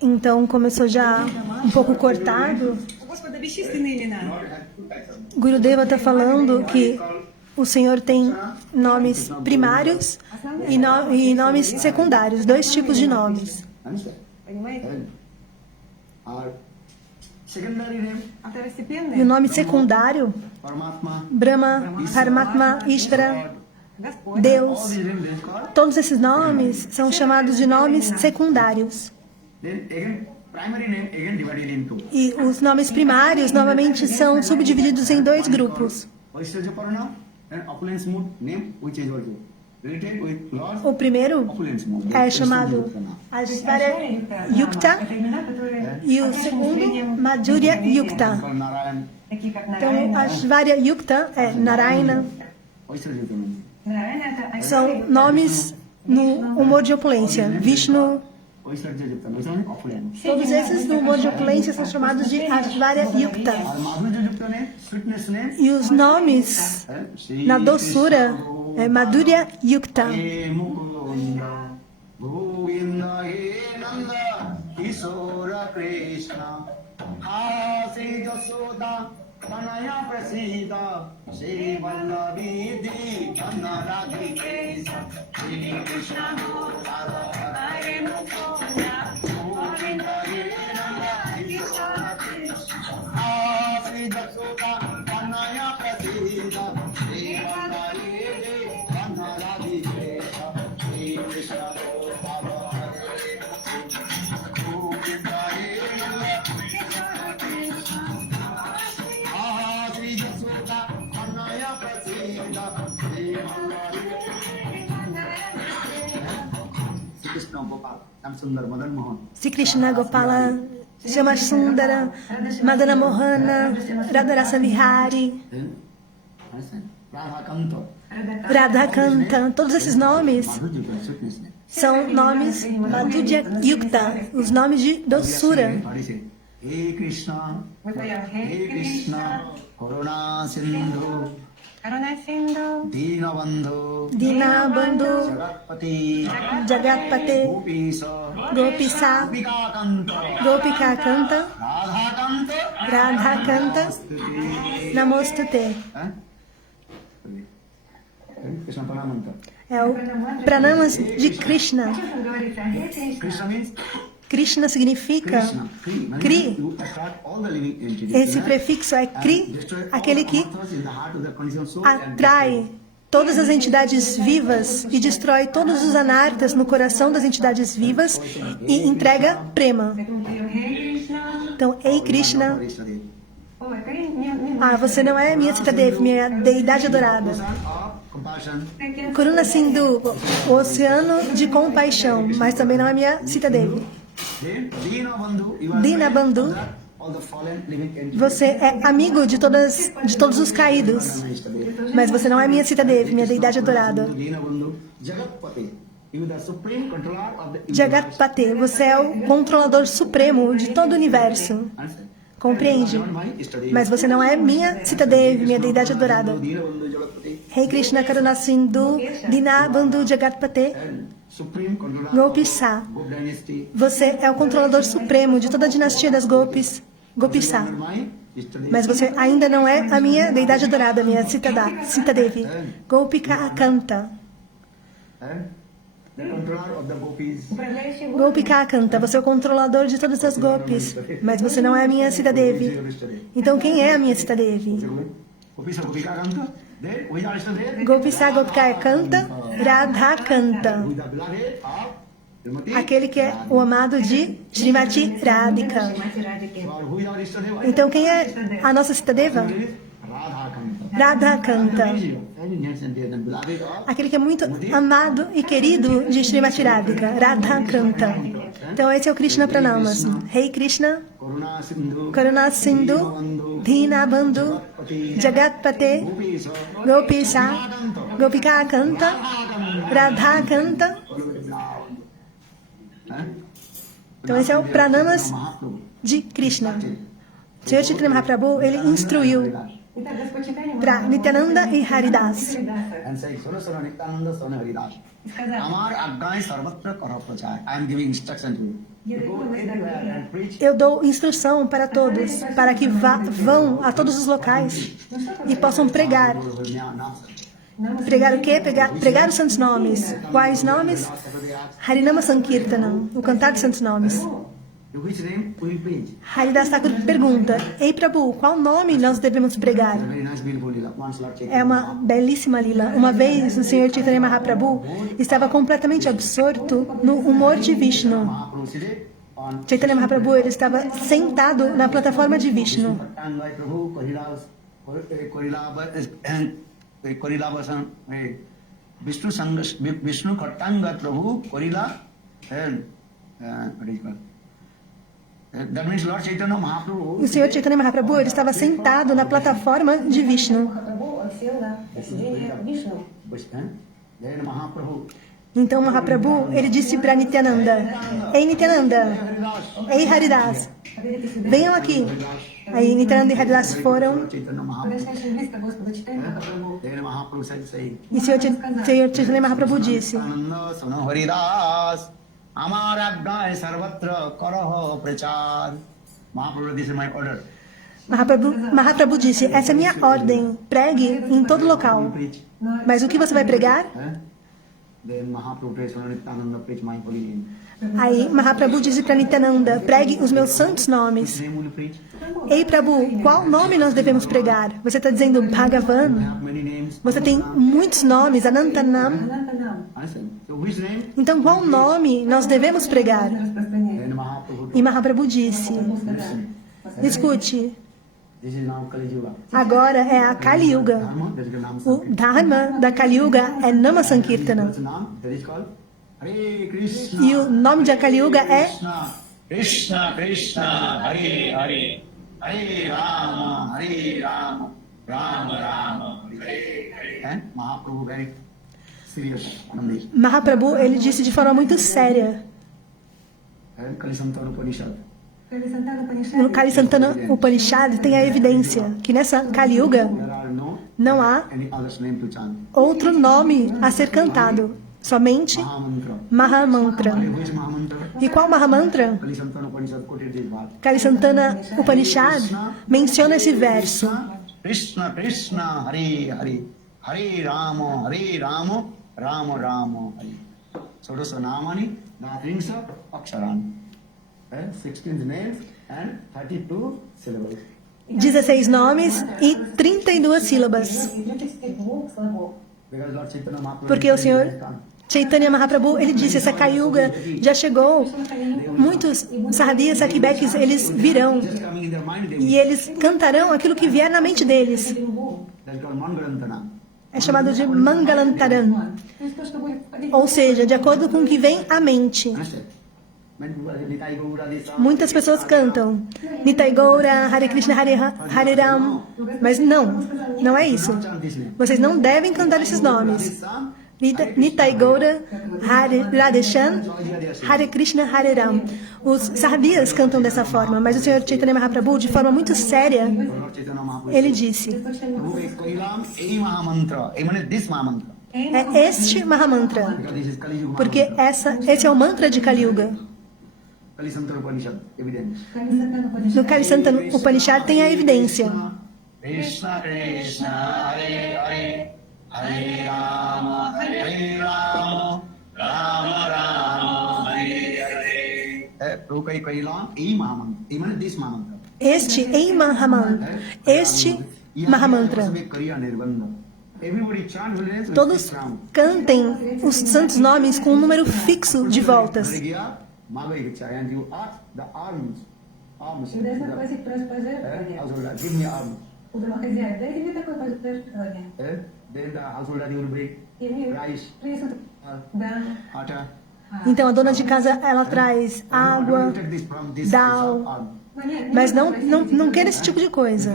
Então começou já um pouco cortado. Gurudeva está falando que o Senhor tem nomes primários e nomes secundários, 2 tipos de nomes. E o nome secundário, Brahma, Paramatma, Ishvara, Deus, todos esses nomes são chamados de nomes secundários. E os nomes primários novamente são subdivididos em 2 grupos. O primeiro é chamado Aishvarya Yukta e o segundo Madhurya Yukta. Então, Aishvarya Yukta é Narayana. São nomes no humor de opulência. Vishnu. Todos esses no humor de opulência são chamados de Aishvarya Yukta. E os nomes na doçura é Madhurya Yukta. Sri Krishna Gopala, Shama Sundara, Madana Mohana, Radharasa Vihari, Radhakanta, todos esses nomes são nomes Madhurya Yukta, os nomes de doçura. He Krishna, Karuna Sindhu, Dinabandhu, Jagatpate, Gopisa, Gopika Kanta, Radha Kanta, Namostute. É o Pranamas de Krishna. Krishna significa Kri. Esse prefixo é Kri, aquele que atrai todas as entidades vivas e destrói todos os anartas no coração das entidades vivas e entrega prema. Então, Ei Krishna, você não é minha Sitadevi, minha deidade adorada. Karuna Sindhu, o oceano de compaixão, mas também não é minha Sitadevi. Dinabandhu, você é amigo de todos os caídos, mas você não é minha Sitadevi, minha deidade adorada. Jagatpate, você é o controlador supremo de todo o universo. Compreende? Mas você não é minha Sitadevi, minha deidade adorada. Rei Krishna Karuna Sindhu, Dinabandhu Jagatpate, Gopisa, você é o controlador supremo de toda a dinastia das Gopis, Gopisa. Mas você ainda não é a minha deidade adorada, minha Sitadevi. Gopika Kanta. Gopika Kanta, você é o controlador de todas as Gopis, mas você não é a minha Sitadevi. Então quem é a minha Sitadevi? Gopisa Gopika Kanta, Radha Kanta. Aquele que é o amado de Srimati Radhika. Então quem é a nossa Sitadeva? Radha Kanta. Aquele que é muito amado e querido de Srimati Radhika. Radha Kanta. Então esse é o Krishna Pranamas. Rei Krishna, Karuna Sindhu, Dinabandhu, Jagatpate, Gopisa, Gopika Kanta, Radha Kanta. Então esse é o Pranamas de Krishna. Sr. Chaitanya Mahaprabhu, ele instruiu para Nityananda e Haridas. And say, Sono Sono Nityananda, Sono Haridas. Amar Aggai Sarvatra Kara Prachar. I am giving instruction to you. Go everywhere and preach. Eu dou instrução para todos, para que vão a todos os locais e possam pregar. Pregar o quê? Pregar os santos nomes. Quais nomes? Harinama Sankirtanam, o cantar dos santos nomes. Which name will you preach? Haridas Thakur pergunta: Ei Prabhu, qual nome nós devemos pregar? Very nice, beautiful lila. Once Lord É uma belíssima lila. Uma vez o Senhor Chaitanya Mahaprabhu estava completamente absorto no humor de Vishnu. Mahaprabhu seated on Chaitanya Mahaprabhu ele estava sentado na plataforma de Vishnu. Tangai Prabhu, Korilabasan, Vishnu Khattanga Prabhu, Korila, and what is it called? That means Lord Chaitanya Mahaprabhu. O Senhor Chaitanya Mahaprabhu ele estava sentado na plataforma de Vishnu. Then Mahaprabhu. Então Mahaprabhu ele disse para Nityananda: Ei Nityananda, ei Haridas, venham aqui. Aí Nityananda e Haridas foram. Chaitanya Mahaprabhu. Then Mahaprabhu said, say, E o Senhor Chaitanya Mahaprabhu disse: Ananda Sono Haridas, Amar Aggai Sarvatra Karaha Prachar. Mahaprabhu, this is my order. Mahaprabhu disse: Essa é minha ordem, pregue em todo local. Mas o que você vai pregar? Then Mahaprabhu prays for Nityananda, preach my holy name. Aí Mahaprabhu disse para Nityananda: Pregue os meus santos nomes. Which name will you preach? Ei Prabhu, qual nome nós devemos pregar? Você está dizendo I Bhagavan? have many names. Você tem muitos nomes, Anantanam. I said, so which name? Então qual nome nós devemos pregar? Then Mahaprabhu, E Mahaprabhu disse: listen, Escute, this is now Kali Yuga. agora é a Kali Yuga. Dharma, that is the name. O Dharma da Kali Yuga é Nama Sankirtana. That's the name, that is called Hare Krishna. E o nome de Kali Yuga é Krishna, Krishna, Krishna, Hare Hare, Hare Rama, Rama Rama, Hare Hare. And Mahaprabhu very serious on this. Mahaprabhu, ele disse de forma muito séria. And Kali Santana Upanishad. No Kali Santana Upanishad tem a evidência que nessa Kali Yuga There are não há any other name to chant. outro nome a ser cantado, somente Mahamantra. Mahamantra. Which Mahamantra? E qual Mahamantra? Kali Santana Upanishad quoted this verse. Kali Santana Upanishad menciona esse verso. Krishna, Krishna, Hare Hare, Hare Rama, Rama Rama, Hare. Sodasa Namani, Natrinsa Aksharan. 16 names and 32 syllables. 16 nomes e 32 sílabas. Because Lord Chaitanya Mahaprabhu Porque o Senhor Chaitanya Mahaprabhu, ele disse, essa Kali-yuga já chegou. Muitos Sardias, Sakibekis, eles virão. just coming in their mind, they E eles cantarão aquilo que vier na mente deles. that's called Mangalantana. É chamado de Mangalantaran. Ou seja, de acordo com o que vem à mente. Understand? Muitas pessoas cantam Nitai Gaura, Hare Krishna, Hare Ram. Mas não é isso. Vocês não devem cantar esses nomes. Nitai Gaura, Radheshan, Hare Krishna, Hare Ram. Os Sardias cantam dessa forma, mas o Senhor Chaitanya Mahaprabhu, de forma muito séria, ele disse: é este Mahamantra, porque esse é o mantra de Kali Yuga. No Kali Santana Upanishad tem a evidência. Krishna Krishna Hare Hare Hare Rama Rama Rama Hare Hare. Este em Mahamantra. Este Mahamantra. Todos cantem os santos nomes com um número fixo de voltas. Então a dona de casa, ela traz água, dal, mas não quer esse tipo de coisa.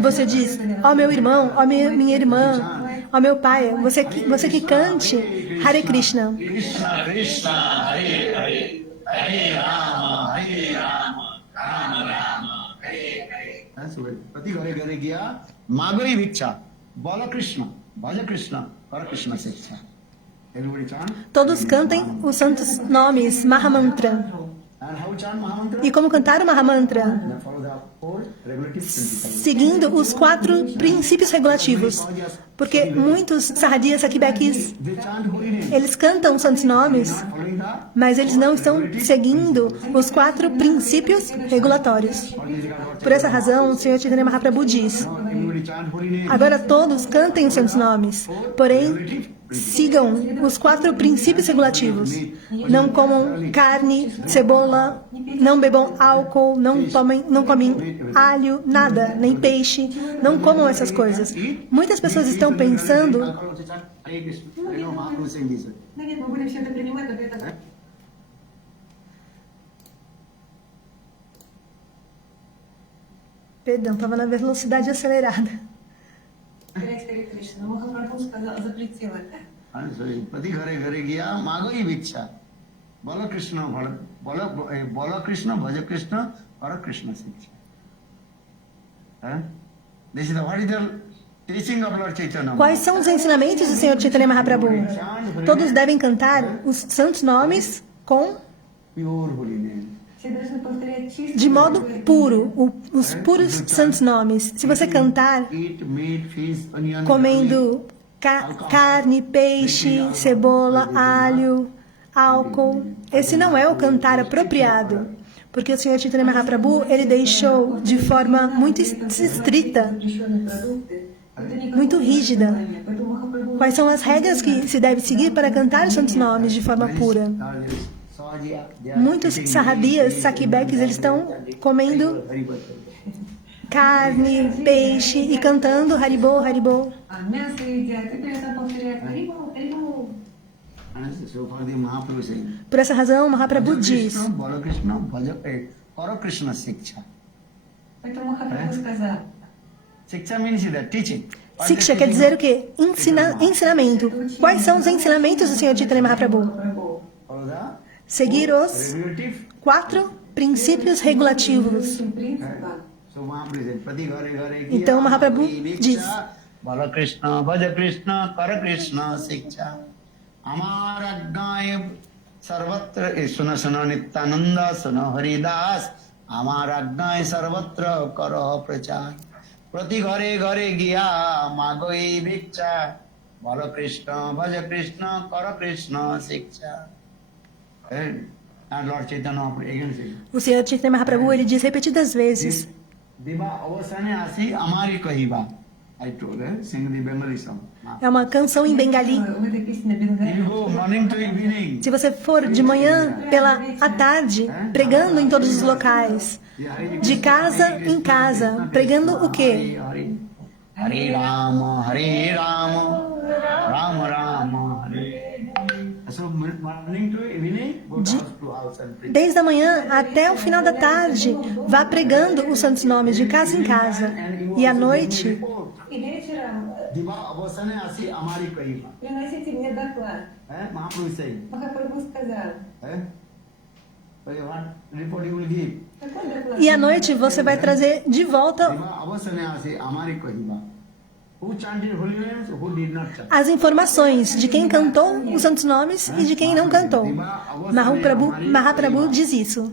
Você diz: ó meu irmão, ó minha irmã, ó meu pai, você que cante Hare Krishna. Krishna Krishna Hare Hare Hare Rama Rama Rama Hare Hare. प्रति घरे घरे गया मागोई भिक्षा बोलो कृष्ण भज कृष्ण कर कृष्ण शिक्षा. Everybody chant. Todos cantem os santos nomes, Mahamantra. And how chant Mahamantra? E como cantar o Mahamantra? Then follow the four regulative principles. Seguindo os 4 princípios regulativos. Porque muitos Sahadiyas Sakibekis, They chant holy name. eles cantam os santos nomes, Following the mas eles não estão seguindo os 4 princípios regulatórios. Por essa razão, o Senhor Chaitanya Mahaprabhu diz: now everybody chant holy name. agora todos cantem os santos nomes, porém sigam os 4 princípios regulativos. Não comam carne, cebola, não bebam álcool, não comem alho, nada, nem peixe, não comam essas coisas. Muitas pessoas estão pensando Hare Krishna. I know Mahaprabhu saying this. Да нет, мы будем все это принимать, только это... Perdão, estava na velocidade acelerada. Харе Кришна. Но Махапрабху сказал, запретил это. प्रति घरे घरे गया मागोई भिक्षा बोलो कृष्ण बोलो कृष्ण भज कृष्ण कर कृष्ण शिक्षा. This is the what is the teaching of Lord Chaitanya. Quais são os ensinamentos do Senhor Chaitanya Mahaprabhu? Todos devem cantar os santos nomes com Pure holy name. Все должны повторять чисто. de modo puro, os puros santos nomes. Se você cantar Eat meat, fish, onion, comendo carne, peixe, cebola, alho, álcool, esse não é o cantar apropriado. Porque o Senhor Chaitanya Mahaprabhu, ele deixou de forma muito estrita, Запрещенные продукты. Это никакое muito rígida. наказание. Поэтому Махапрабху... Quais são as regras que se deve seguir para cantar os santos nomes de forma pura? Muitos Sahadiyas, Sakibekis, eles estão comendo carne, peixe e cantando Haribo, Haribo. А мясо едят, и при этом повторяют «Харибол, Харибол». Por essa razão, Mahaprabhu diz: Bolo Krishna, Karo Krishna Shiksha. Поэтому Махапрабху сказал, Shiksha means that teaching. Siksha quer dizer o quê? Ensinamento. Quais são os ensinamentos do Senhor Chaitanya Mahaprabhu? Махапрабху, Follow the Seguir os regulative. 4 princípios regulativos. принципа. So Mahaprabhu said, Prati Ghare Ghare Gya Então, Mahaprabhu Bhakti diz: Viksha, Bala Krishna, Bhaja Krishna, Kara Krishna Shiksha. Amar Ajnai Sarvatra Suna Suna Nityananda Suna Haridas. Amar Ajnai Sarvatra Kara Prachar. Prati Ghare Ghare Gya Magoi Viksha. Bala Krishna, Bhaja Krishna, Kara Krishna Shiksha. And Lord Chaitanya again said, O Senhor Chaitanya Mahaprabhu, ele diz repetidas vezes: Diva avasane asi amari kahiba. I told her, sing the Bengali song. é uma canção em bengali. В этой песне на бенгале. You go morning to evening. Se você for de manhã à tarde, pregando em todos os locais, de casa em casa, pregando o quê? Hare Rama, Rama Rama, Hare. So morning to evening, go to house and preach. Desde a manhã até o final da tarde, vá pregando os santos nomes de casa em casa. E à noite, И вечером Diva avasane asi amari kahiba. приносите мне доклад. Mahaprabhu said. Махапрабху сказал, So you want report you will give. какой доклад? e à noite você vai trazer de volta Diva avasane asi amari kahiba. Who chanted holy names, who did not chant? as informações de quem cantou os santos nomes e de quem não cantou. Mahaprabhu diz isso.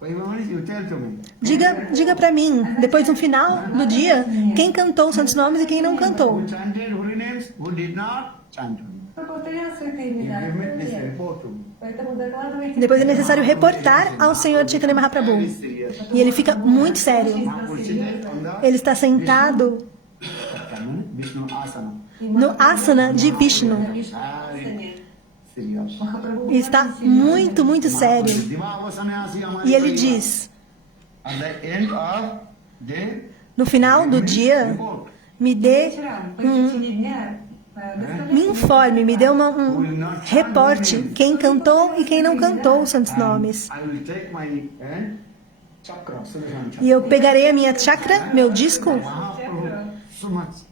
Kahiba means you tell to me. Diga para mim, depois no final do dia, quem cantou os santos nomes e quem não cantou. Who chanted holy names, who did not chant holy names. Кто повторял святые You имена? give me this Нет. report to me. Поэтому докладывайте. Depois é necessário reportar ao Senhor Chaitanya Mahaprabhu. E ele fica muito sério. Mahaprabhu seated on the Ele está sentado Vishnu asana. no asana de Vishnu. Serious. Махапрабху E está muito, muito sério. Diva avasane asi amari E ele kahiba. diz: At the end of the no final do dia, report, me dê вечером, по течение дня, me informe, me dê reporte quem cantou e quem não cantou os santos nomes. I will take my chakra, Sudarshan chakra. E eu pegarei a minha chakra, meu disco, Mahaprabhu, so much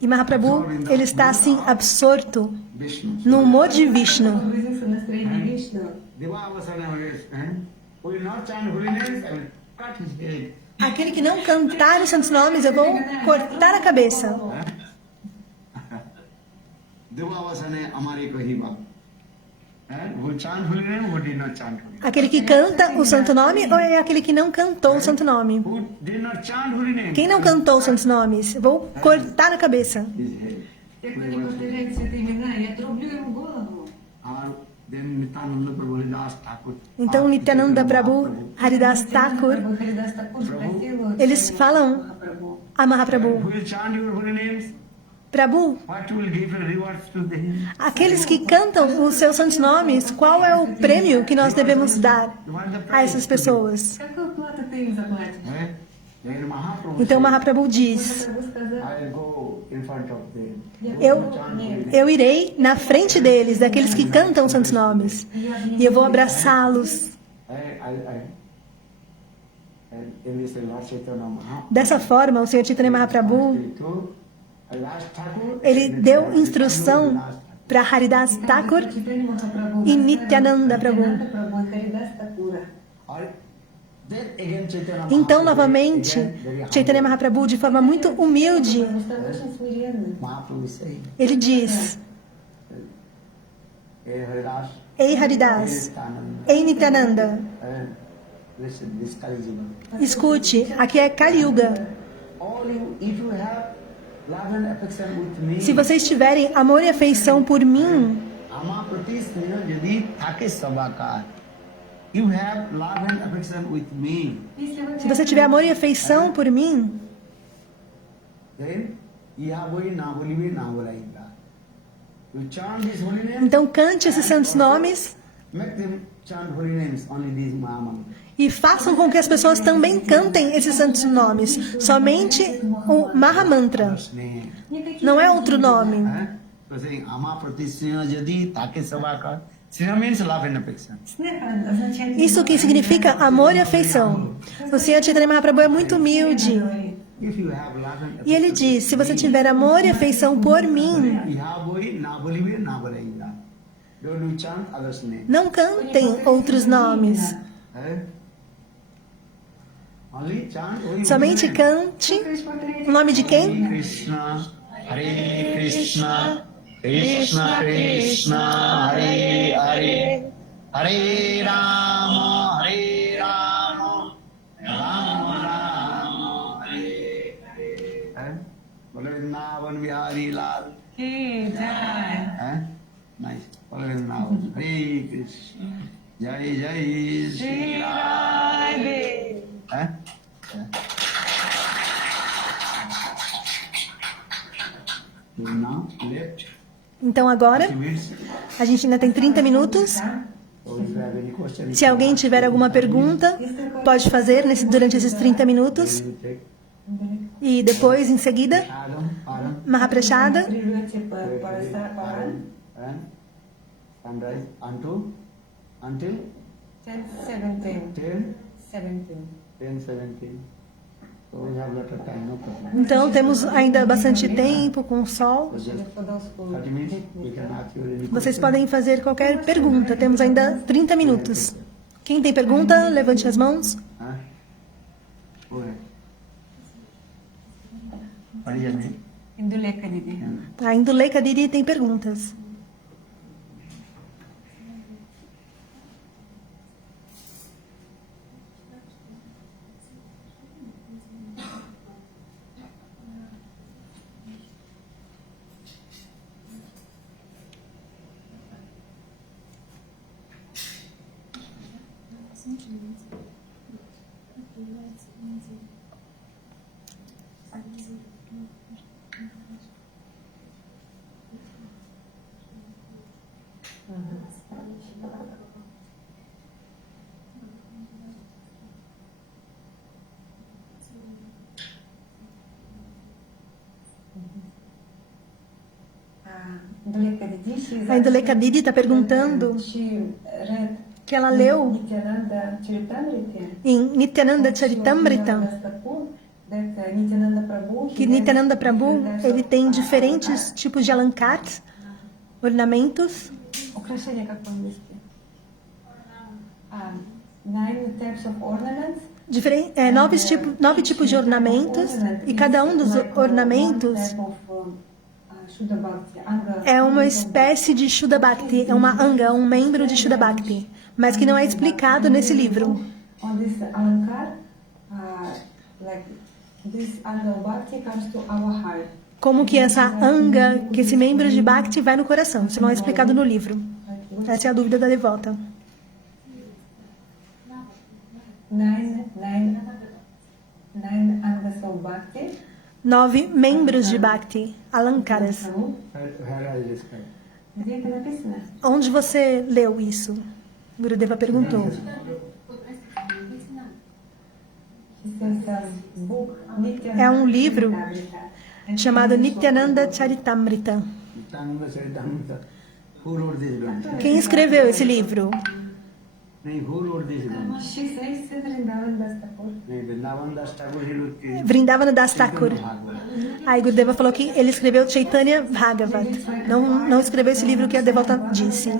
e Mahaprabhu, ele está assim, absorto Vishnu. no humor de Vishnu. погрузился в настроение Вишну. Deva avasana will not chant holy names, I will cut his head aquele que não cantar os santos nomes, eu vou cortar a cabeça. Devavasane amare kahiba. Who chant holy name, who did not chant holy name. Aquele que canta o santo nome ou é aquele que não cantou o santo nome? Who did not chant holy name. Quem não cantou os santos nomes, eu vou cortar a cabeça. His head. Те, кто не повторяет святые имена, я отрублю ему голову. Or then Nityananda Prabhu Haridas Thakur. Então, Nityananda Prabhu, Haridas Thakur, Прабhu Харидас Такур спросил eles falam Махапрабху, a Mahaprabhu: Who will chant your holy names? Prabhu, What will give rewards to them? aqueles que cantam os seus santos nomes, qual é o prêmio que nós devemos dar a essas pessoas? какую плату ты им заплатишь? Then Mahaprabhu Então, said, Mahaprabhu diz: Прабhu сказал, I will go in front of them. eu irei na frente deles, daqueles que cantam os santos nomes, e eu vou abraçá-los. In this Lord Chaitanya Mahaprabhu, Dessa forma, o Senhor Chaitanya Mahaprabhu, Haridas Thakur, ele deu instrução para Haridas Thakur Chaitanya Mahaprabhu, e Nityananda Prabhu. Nityananda Prabhu e Haridas Thakura. then again Chaitanya Então, Mahaprabhu, novamente, again very humble. Chaitanya Mahaprabhu, de forma muito humilde, Прабhu стал очень смиренным. Mahaprabhu say, ele diz: Hey Haridas, Ei Haridas, ei Nityananda, listen, this Kali Yuga. escute, aqui é Kali Yuga. All you, if you have love and affection with me, Se vocês tiverem amor e afeição por mim, Ama prati sneha yadi thake sabakar. You have love and affection with me. se você tiver amor e afeição por mim, Then Yahavoi Navolive Navolainda. You chant these holy names, então cante esses santos nomes make them chant holy names, only these Mahamantra. e façam com que as pessoas também cantem esses santos nomes. Somente o Mahamantra, não é outro nome. So saying Ama prati sneha yadi thake sabakar. Sneha means love and affection. Снеха означает Isso que significa amor e afeição. O Senhor Chaitanya Mahaprabhu é muito humilde. If you have love and E ele diz: se você tiver amor e afeição por mim, Yahavoi Navolive Navolainda. Don't you chant others' names. não cantem outros nomes. Only chant holy Somente name. cante o nome de quem? Krishna, Hare Krishna, Krishna Krishna, Hare Hare, Hare Rama, Rama Rama, Hare Hare. Bolo Vrindavan Bihari Lal. Hey, Jai. Nice. Bolo Vrindavan. Hare Krishna, Jai Jai Shri Ram. Now left. Então agora, a gente ainda tem 30 minutos. So if you have any question, Se alguém tiver alguma pergunta, pode fazer durante esses 30 minutos. you take E depois, em seguida, Param, Mahaprashada. Прервете Паран and sunrise until 10:17. 10, 17. 10:17. So we have lot of time, no problem. Então temos ainda bastante tempo com o sol. So just 30 minutes, we can ask you any Vocês question. podem fazer qualquer pergunta. Temos ainda 30 minutos. Quem tem pergunta, levante as mãos. Huh? Go ahead. What is your name? Induleka Didi. A Induleka Didi tem perguntas. A Induleka Didi está perguntando que ela leu em Nityananda Charitamrita que Nityananda Prabhu ele tem diferentes tipos de alankars, ornamentos. Украшения, как по-английски. 9 types of ornaments nove tipos de ornamentos, e cada um dos ornamentos é uma espécie de Shuddha Bhakti, é uma anga, um membro de Shuddha Bhakti, mas que não é explicado nesse livro. Como que essa anga, que esse membro de Bhakti vai no coração? Isso não é explicado no livro. Essa é a dúvida da devota. Nine angas of Bhakti. 9 membros de Bhakti, Alankaras. Где это написано? Onde você leu isso? Gurudeva perguntou. É um livro chamado Nityananda Charitamrita. Quem escreveu esse livro? Vrindavana Das Thakur. Aí Gurudeva falou que ele escreveu Chaitanya Bhagavat. Não escreveu esse livro que a devota disse.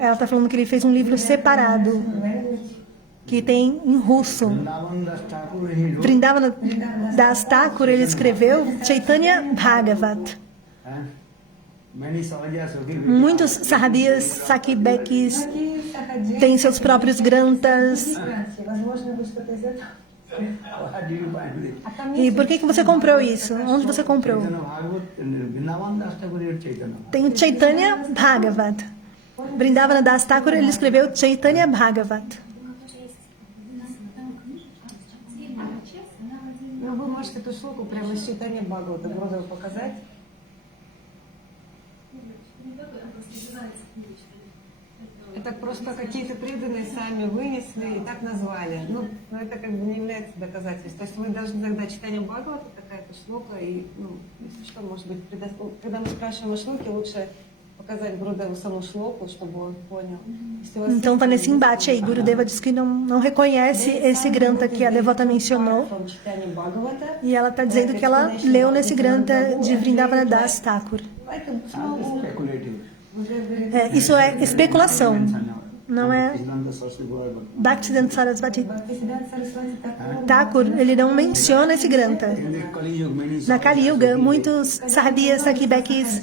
Ela está falando que ele fez um livro separado, que tem em russo. Vrindavana Das Thakur, ele escreveu Chaitanya Bhagavat. Muitos Sahadiyas, Sakibekis têm seus próprios granthas. E por que você comprou isso? Onde você comprou? Tem o Chaitanya Bhagavat. Vrindavana Das Thakur, ele escreveu Chaitanya Bhagavat. Ну, вы можете эту шлоку прямо из читания Бхагавата Гурудеву показать? Это просто какие-то преданные сами вынесли и так назвали. Ну, это как бы не является доказательством. То есть вы должны тогда читание Бхагавата, какая-то шлока, и, ну, если что, может быть, когда мы спрашиваем о шлоке, лучше показать Гурудеву саму шлоку, чтобы он понял. Então está nesse embate aí. Gurudeva diz que não reconhece esse granta que a devota mencionou. E ela está dizendo que ela leu nesse granta de Vrindavana Das Thakur. Isso é especulação. Não é Bhaktisiddhanta Sarasvati Thakur, ele não menciona esse granta. Na Kali Yuga, muitos Sahadiyas, Sakibekis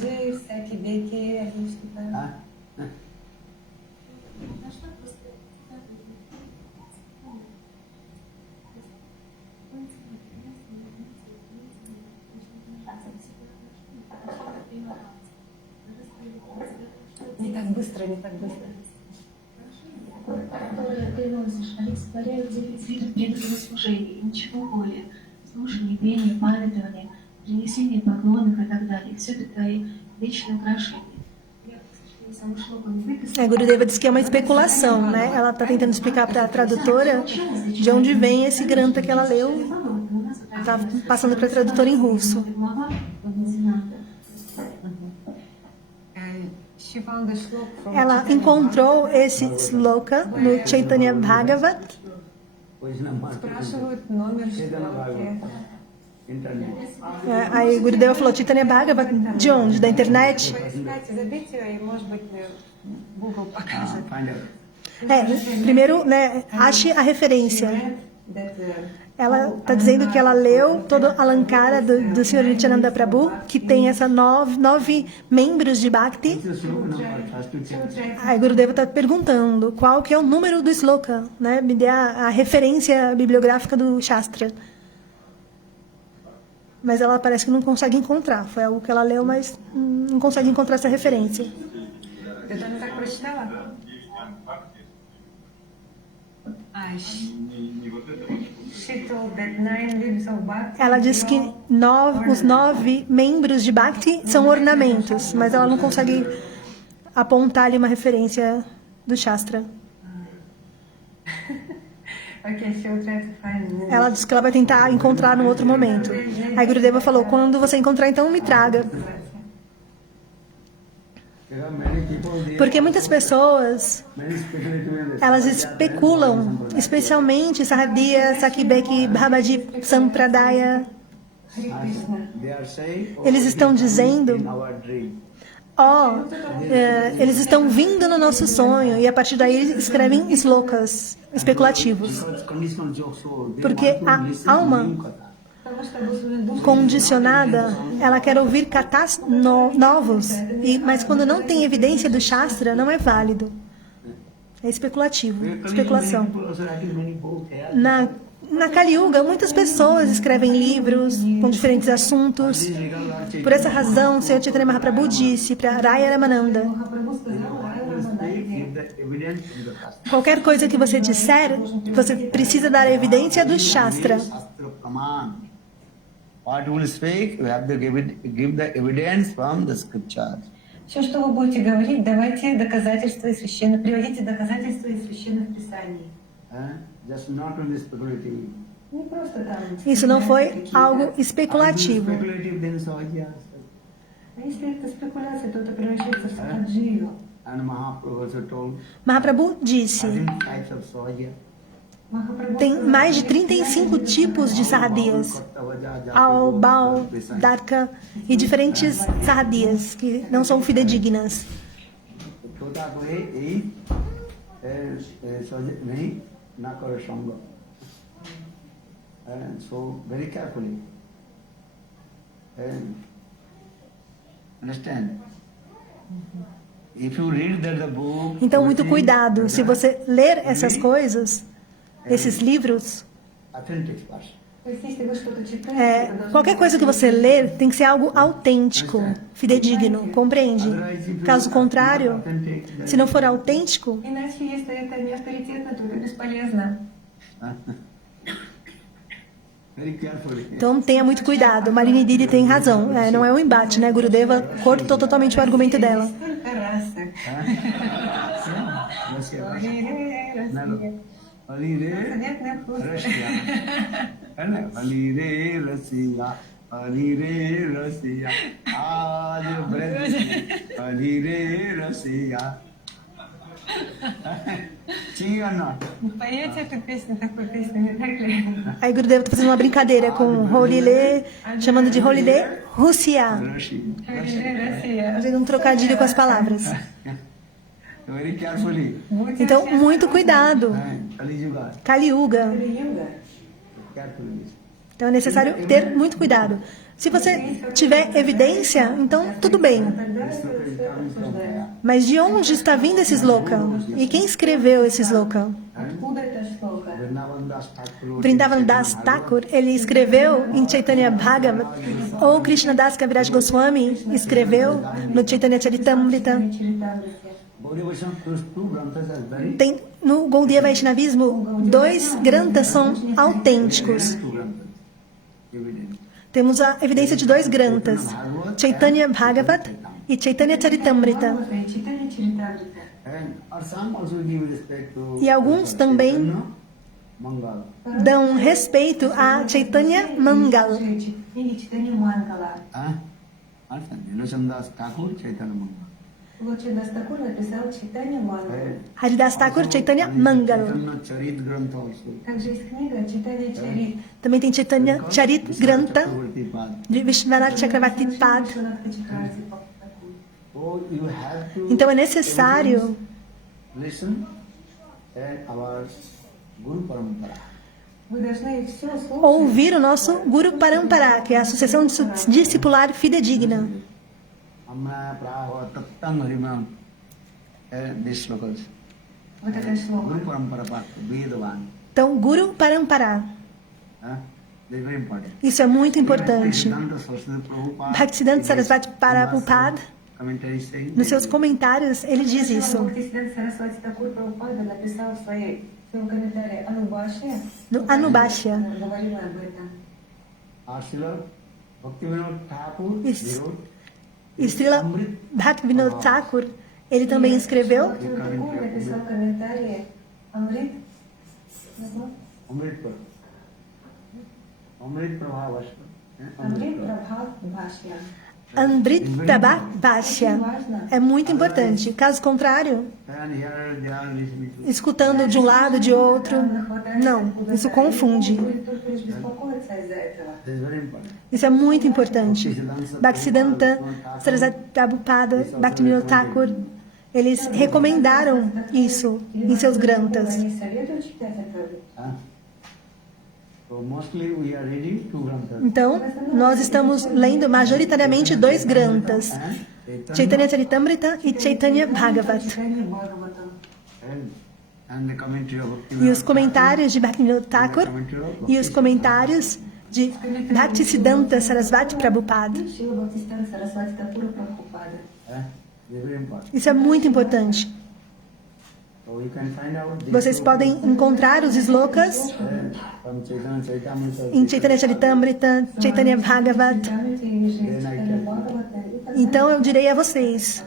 Не так быстро, не так быстро. Которые ты носишь, олицетворяют дефицит преданного служения, и ничего более. Слушание, пение, памятование, принесение поклонов и так далее. Все это твои вечные украшения. Gurudeva diz que é uma especulação, né? Ela está tentando explicar para a tradutora de onde vem esse granta que ela leu. Está passando para a tradutora em russo. Ela encontrou esse sloka no Chaitanya Bhagavat. Aí Gurudeva falou Chaitanya Bhagavat de onde? Da internet? Primeiro, né, ache a referência. Ela está dizendo que ela leu todo a Alankara do Sr. Nityananda Prabhu, que tem essa 9 membros de Bhakti. Aí Gurudeva está perguntando qual que é o número do sloka, né? Me dê a referência bibliográfica do Shastra. Mas ela parece que não consegue encontrar. Foi algo que ela leu, mas não consegue encontrar essa referência. Ela diz que os 9 membros de Bhakti são ornamentos, mas ela não consegue apontar ali uma referência do Shastra. Ela disse que ela vai tentar encontrar num outro momento. Aí Gurudeva falou, quando você encontrar, então me traga. Porque muitas pessoas, elas especulam, especialmente Sahadiya, Sakibeki, Babaji, Sampradaya. Eles estão dizendo, eles estão vindo no nosso sonho, e a partir daí escrevem slokas especulativos. Conditional jokes, so they Porque want to a listen alma to new katha. Потому что душа condicionada, ela quer ouvir katas novos, mas quando não tem evidência do Shastra, não é válido. É especulativo, especulação. People also writing many books here. Na Kali Yuga, muitas pessoas escrevem livros com diferentes assuntos. Por essa razão, o Sr. Chaitanya Mahaprabhu disse para Raya Ramananda: Махапрабху сказал, Give the evidence from the Shastra. qualquer coisa que você disser, você precisa dar a evidência do Shastra. Shastra Praman. What you will speak, you have to give the evidence from the scriptures. все, что вы будете говорить, давайте доказательства из священных, приводите доказательства из священных писаний. Just not only speculative. Не просто там. Isso não foi какие-то. algo If especulativo. speculative, then Sahaja. А если это спекуляция, то это превращается в саджию. And Mahaprabhu also told, Mahaprabhu disse: 13 types of Sahaja. Махапрабху tem сказал, mais de что 35 есть tipos de sardias. Ao, Baal, Darka e diferentes sardias que não são fidedignas. Tota ko ei Sahaja nahi na karo sanga. So very carefully. Understand? If you read the book, Então, muito cuidado. Se você ler essas coisas, esses livros, authentic person. То есть, если вы что-то читаете, это должно qualquer coisa que você ler tem que ser algo autêntico, fidedigno, compreende? Caso contrário, se não for autêntico, Иначе, если это не авторитетно, то это бесполезно. Very carefully. então tenha muito cuidado. Marini Didi tem razão. Não é um embate, né? Gurudeva cortou totalmente o argumento dela. Столько расок. Понятно, вкусно. Hare Rasiya, Hare Rasiya, Aaj Braj, Hare Rasiya. Sing or not? Поете эту песню, такую песню, не так ли? Aí Gurudeva está fazendo uma brincadeira com Holile, chamando de Holile Russia, Россия. fazendo um trocadilho com as palavras. Very carefully. Então, muito cuidado. Kali Yuga, Kali Yuga. Юга. carefully. Então é necessário ter muito cuidado. Se você tiver evidência, então tudo bem. Тогда это все обсуждается. Mas de onde está vindo esse sloka? E quem escreveu esse sloka? Откуда это шло? Vrindavan Das Thakur. Vrindavan Das Thakur, ele escreveu em Chaitanya Bhagavat, ou Krishna Das Kaviraj Goswami escreveu no Chaitanya Charitamrita. Gaudiya Vaishnava, those two granthas are very Tem no Gaudiya Vaishnavismo, 2 granthas são autênticos. two granthas. Evident. Temos a evidência de 2 granthas, Chaitanya Bhagavat e Chaitanya Charitamrita. Читание Чаритамрита. And our some also give respect to E alguns também Chaitanya Mangal. dão respeito a Chaitanya Mangal. Или читание Мангала. Understand? Lochan Das Thakur, Chaitanya Mangal. Лочи Дастакур написал читание Мангала. Haridas Thakur, Chaitanya Mangal. Chaitanya Charit Grantha also. Также есть книга читание Чарит. Também tem Chaitanya Charit Grantha Chakravarti Pad. de Vishwanath Chakravarti Pad. Oh, you have to Então é necessário listen at our Guru Parampara. Вы должны все слушать. ouvir o nosso Guru Parampara, que é a Associação Discipular Fidedigna. Amma Praha Tattam Harimam. These slokas. Вот это шло. Guru Parampara Pad, Vedavan. Então, Guru Parampara. They're very important. Isso é muito importante. Bhaktisiddhanta Saraswati Prabhupada, Bhaktisiddhanta Saraswati Prabhupada, commentary saying nos seus comentários, ele diz isso. Бхактисиданта Сарасвати Такур Прабхупада написал в своем комментарии Анубашья, No Anubhashya. говорила об этом. Srila Bhaktivinoda Thakur Isso. wrote E Srila Bhaktivinoda Thakur, ele também escreveu Артур Такур написал комментарии Амрит. Amrit Par. Amrit Prabhavashya. Амрит Прабхав Бхашья. Amrit Prabha Bhashya. É muito importante. Caso contrário, And here they are listening to. escutando de um lado, de outro, não, isso confunde. Будет только лишь беспокоиться из-за этого. This is very important. Isso é muito importante. Bhaktisiddhanta Saraswati Prabhupada, Bhaktivinoda Thakur, eles recomendaram isso em seus granthas. Они советуют читать это? Huh? So mostly we are reading two granthas. Então, nós estamos lendo majoritariamente 2 granthas, Chaitanya Charitamrita e Chaitanya Bhagavat. Читание Бхагаватам. And the commentary of E os comentários de Bhaktivinoda Thakur e os comentários de Bhaktisiddhanta Saraswati Prabhupada. Шрила Бхактисиддханта Сарасвати Такура Прабхупада. very important. Isso é muito importante. So you can find out these Vocês two podem encontrar os slokas from Chaitanya Charitamrita. em Chaitanya Charitamrita, Chaitanya Bhagavat. Читание Бхагавата. И Então eu direi a vocês,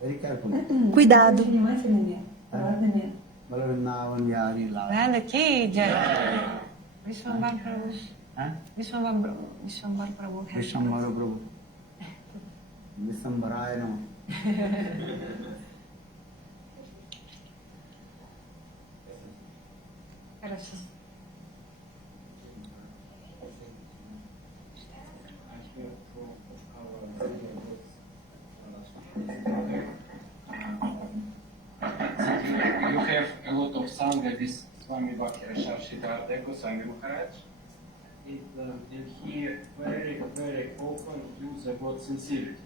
Very carefully. cuidado. Будьте внимательными, правильными. Vrindavan Yari Lal. Рада Ки Джай. Вишвамбар Прабhu. Huh? Вишвамбар Прабhu. Vishwambara Prabhu. Vishwambaraya Namo. Хорошо. You have a lot of sangha with Swami Bhakti Rashar Siddhartha Goswami Maharaj. And he very, very often use the word sincerity.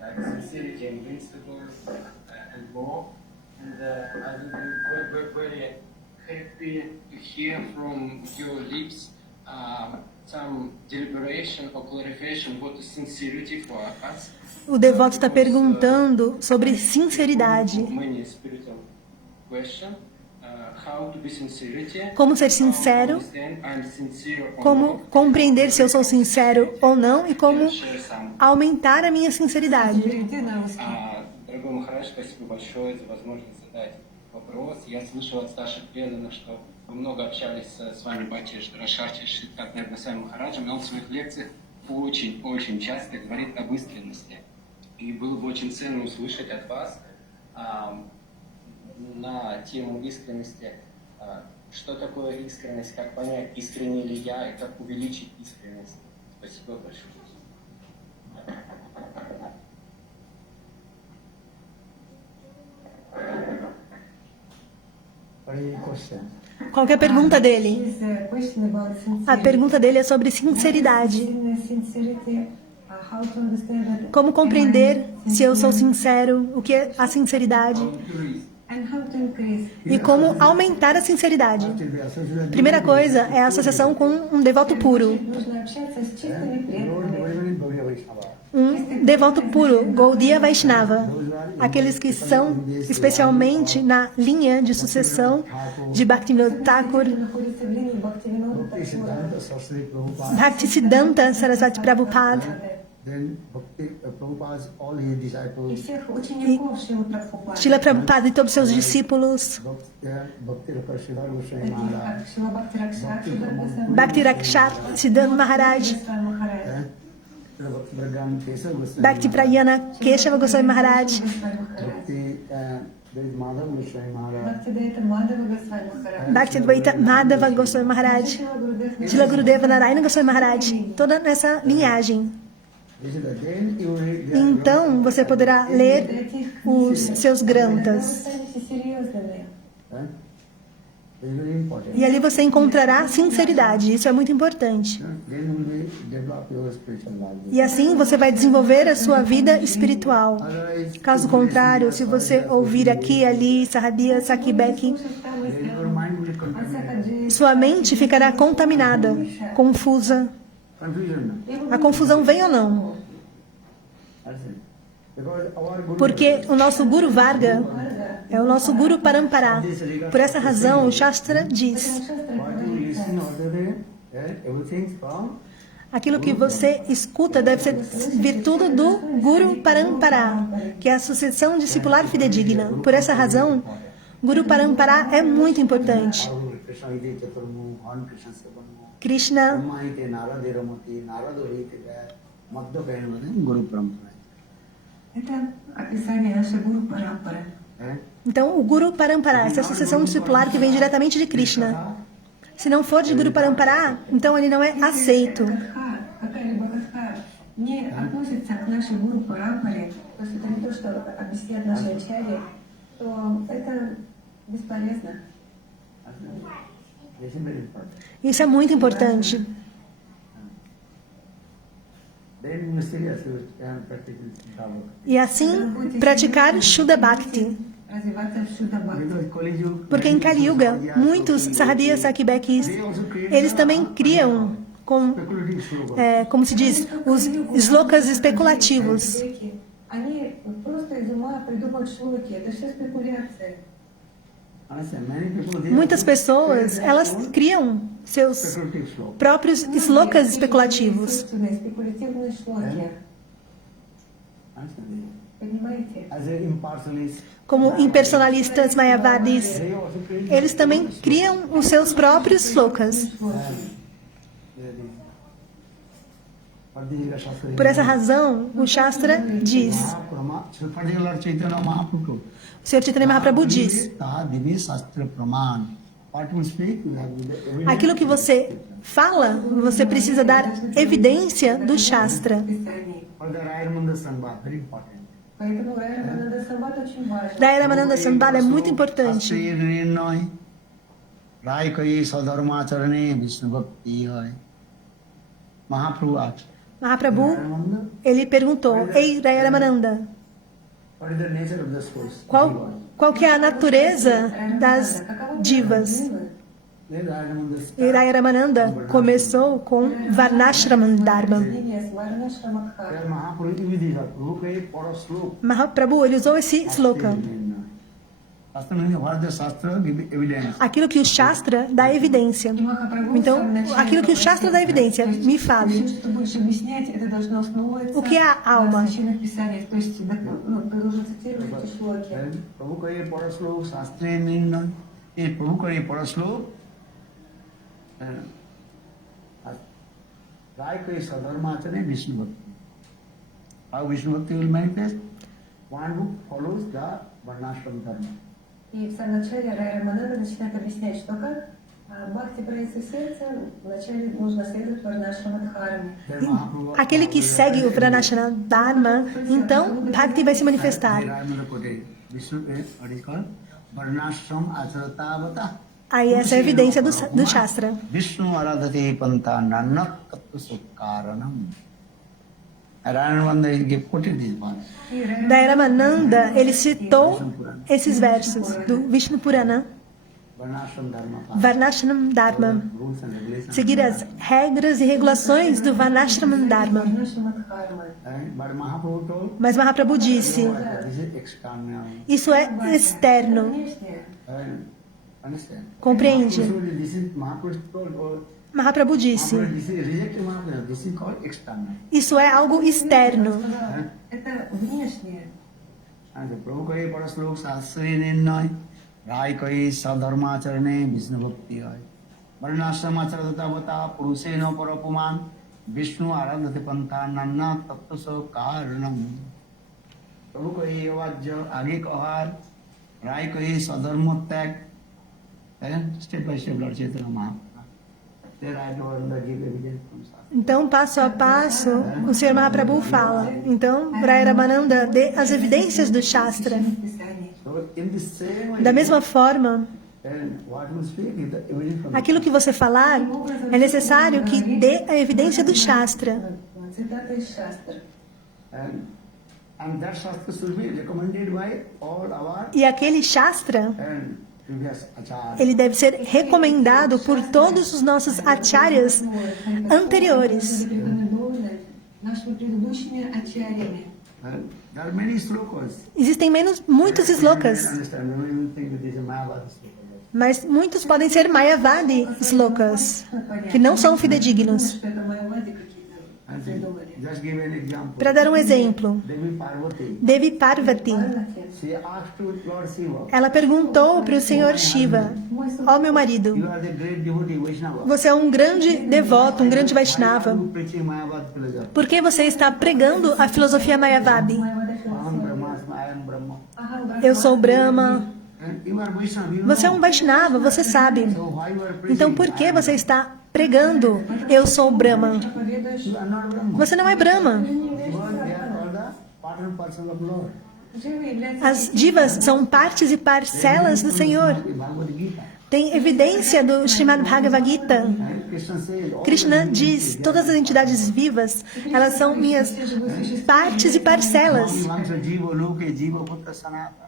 Like sincerity and principle and law. And I will be very, very happy to hear from your lips some deliberation or clarification what is sincerity for us. O devoto está perguntando sobre sinceridade. Many spiritual question. How to be sincerity. Como ser sincero, I'm sincere or como not. compreender se eu sou sincero ou não e como Share some. aumentar a minha sinceridade. Перейти на русский. Дорогой Махарадж, спасибо большое за возможность задать вопрос. Я слышал от старших преданных, что вы много общались с вами Бхакти Рашарчи Шиддхарта Госвами Махараджем, и он в своих лекциях очень часто говорит об искренности. И было бы очень ценно услышать от вас на тему искренности, что такое искренность, как понять, искренне ли я, и как увеличить искренность. Спасибо большое. What is the question? Qual que é a pergunta dele? Is a question about A sincerity. pergunta dele é sobre sinceridade. Sincerity, how to understand that Como compreender se eu sou sincero, o que é a sinceridade and how to increase. e como aumentar a sinceridade. Till we associate Primeira coisa é a associação com um devoto puro. Нужно общаться с чистыми преданными. Gaudiya Vaishnava. Devoto puro, Gaudiya Vaishnava. Aqueles que são especialmente na linha de sucessão de Bhaktivinoda Thakur, Находится в линии Бхактивинода Bhakti Siddhanta Saraswati Prabhupada. Bhaktisiddhanta Saraswati Prabhupada, Then Bhakti Prabhupada's all his и disciples. всех учеников Шрила Прабхупады. Srila Prabhupada e todos seus discípulos, Bhakti Rakshidhar Goswami Maharaj. Как Шрила Бхакти Ракшат Шрила Bhakti Rakshat Siddhanta Maharaj, Госвами Махарадж. Bhakti Brahman Kesar Goswami Bhakti Prayana Keshava Goswami Maharaj, Госвами Махарадж. Bhakti there is Madhav Goswami Maharaj. Bhakti Daita Madhava Goswami Maharaj. Bhakti Advaita Madhava Goswami Maharaj, Шрила Гурудев Srila Gurudeva Narayana Goswami Maharaj, toda essa linhagem. This is again you read their Então você poderá ler os seus granthas. Станете серьезными. It is very important. E ali você encontrará sinceridade, isso é muito importante. Then you will develop your spiritual life. E assim você vai desenvolver a sua vida espiritual. Otherwise, Caso contrário, se você ouvir aqui, ali, Sahadia, Sakibeki, then your mind will contaminate. sua mente ficará contaminada, confusa. Confusion. A confusão vem ou não? That's it. Because our Guru Porque o nosso Guru Varga é o nosso Guru Parampara. Por essa razão, o Shastra diz: what you listen order, everything from aquilo que você escuta deve ser virtude do Guru Parampara, que é a sucessão discipular fidedigna. Por essa razão, Guru Parampara é muito importante. our Krishna Ide Chaturmu, Bhavan Krishna Sabanmu, Krishna, Brahma Ite Narada Ramati, Narada Ite Madhya Gayanvade, Guru Parampara. Это описание нашей гуру Парампары. então, o Guru Parampara, essa sucessão discipular que vem diretamente de Krishna. Se não for de Guru Parampara, então ele não é aceito. Как нашей гуру парампаре, то есть это не то, что объясняет наши ачарьи, то это бесполезно. This is very important. Isso é muito importante. Then you serious, you can practice Bhava. E assim, praticar Shuddha Bhakti. Развиваться в Шудда Бхакти. Because Kali Yuga, Porque em Kali Yuga, muitos Sahadeya Sakibekis, eles também criam, speculative sloka. como se diz, os slokas especulativos. Они просто из ума придумывают шлоки. Это все спекуляция. Understand? Many people, they Muitas also pessoas, create elas their own criam seus speculative sloka. próprios slokas especulativos. Собственные спекулятивные шлоки. Understand? Понимаете? As a impartialist, Como impersonalistas mayavadis, they also create eles também criam os seus próprios slokas. Por essa razão, o Shastra diz, particular Chaitanya Mahaprabhu. o Sr. Chaitanya Mahaprabhu diz, aquilo que você fala, você precisa dar evidência do Shastra. Поэтому Райрамананда Самбат очень важен. Daí Ramananda Sambhava é muito importante. Mahaprabhu, ele perguntou, Ei Ramananda, qual que é a natureza das divas? E Ramananda começou com Varnashram Dharma. Mahaprabhu, ele usou esse sloka. Aquilo que o Shastra dá evidência. Então, aquilo que o Shastra dá evidência, me fale. Все, что будешь объяснять, это должно основываться O que é a alma? на священных писаниях. То есть, ты должен цитировать эти шлоки. How Vishnu Bhakti will manifest? One who follows the Varnashram Dharma. И в самом начале Райрамананда начинает объяснять, что как Бхакти проявится в сердце, вначале нужно следовать Варнашрама Дхарме. Aquele que segue o Varnashram Dharma, então Bhakti vai se manifestar. Varnashram Acharatavata. Aí essa é a evidência do Shastra. Vishnu Aradhati Panta Nanak Karanam. Ramananda quoted this one. Daí Ramananda, ele citou esses versos do Vishnu Purana, Varnashram Dharma. Varnashram Dharma. Rules and regulations. Seguir as regras e regulações do Varnashram Dharma. Варнашрама Дхарма. But Mahaprabhu told, Mas Mahaprabhu disse, this is external. isso é externo. Внешнее. Understand? Compreende? Mahaprabhu, this is Mahaprabhu told, Mahaprabhu disse, this is rejected Mahaprabhu. This is called external. isso é algo externo. Это внешнее. And the Prabhu kahi paraslok sasri nirnay, Rai kahi sadharmacharane Vishnu bhakti hai. Varnashram acharatavata puruseno parapuman, Vishnu aradhati pantha nanna tattvaso karanam. Prabhu kahi avajya age kahar, Rai kahi sadharma tag. Step by step Lord Chaitanya Mahaprabhu. There I don't give evidence from Shastra. Então, passo a passo, o Sr. Mahaprabhu fala. Então, Rai Ramananda dê as evidências do Shastra. Писание. So in the same way, Da mesma forma, what you speak is the evidence from aquilo que você falar, é necessário que dê a evidência do Shastra. Цитата из Шастр. and that Shastra should be recommended by all our E aquele Shastra, previous acharyas. ele deve ser recomendado por todos os nossos acharyas anteriores. Рекомендованы нашими предыдущими ачарьями. There are many slokas. Existem muitos slokas, Understand? You will think that this is Mayavada sloka. mas muitos podem ser Mayavadi slokas, que não são fidedignos. Что это майявади какие-то придумали. Just give an example. Para dar um exemplo, Devi Parvati. Devi Parvati, She asked to Lord Shiva, ela perguntou para o Senhor Shiva, ó meu marido, you are the great devotee Vaishnava. você é um grande devoto, um grande Vaishnava. You preaching Mayavad philosophy. Por que você está pregando a filosofia Mayavadi? Aham Brahmasma, I am Brahma. Eu sou Brahma. And you are Vaishnava. You Você é know. um Vaishnava, você sabe. So why you are preaching? Então por que você está pregando? Eu sou Brahma. Проповедуешь You are not Brahma. Você não é Brahma. Because they are called part and parcel of Lord. Дживы являются As divas são partes e parcelas do Senhor. Bhagavad Gita. Tem evidência do Srimad Bhagavad Gita. Krishna says, all Krishna diz, todas as entidades vivas, elas são minhas partes e parcelas. Vamsa Jiva Loke Jiva Putra Sanatana.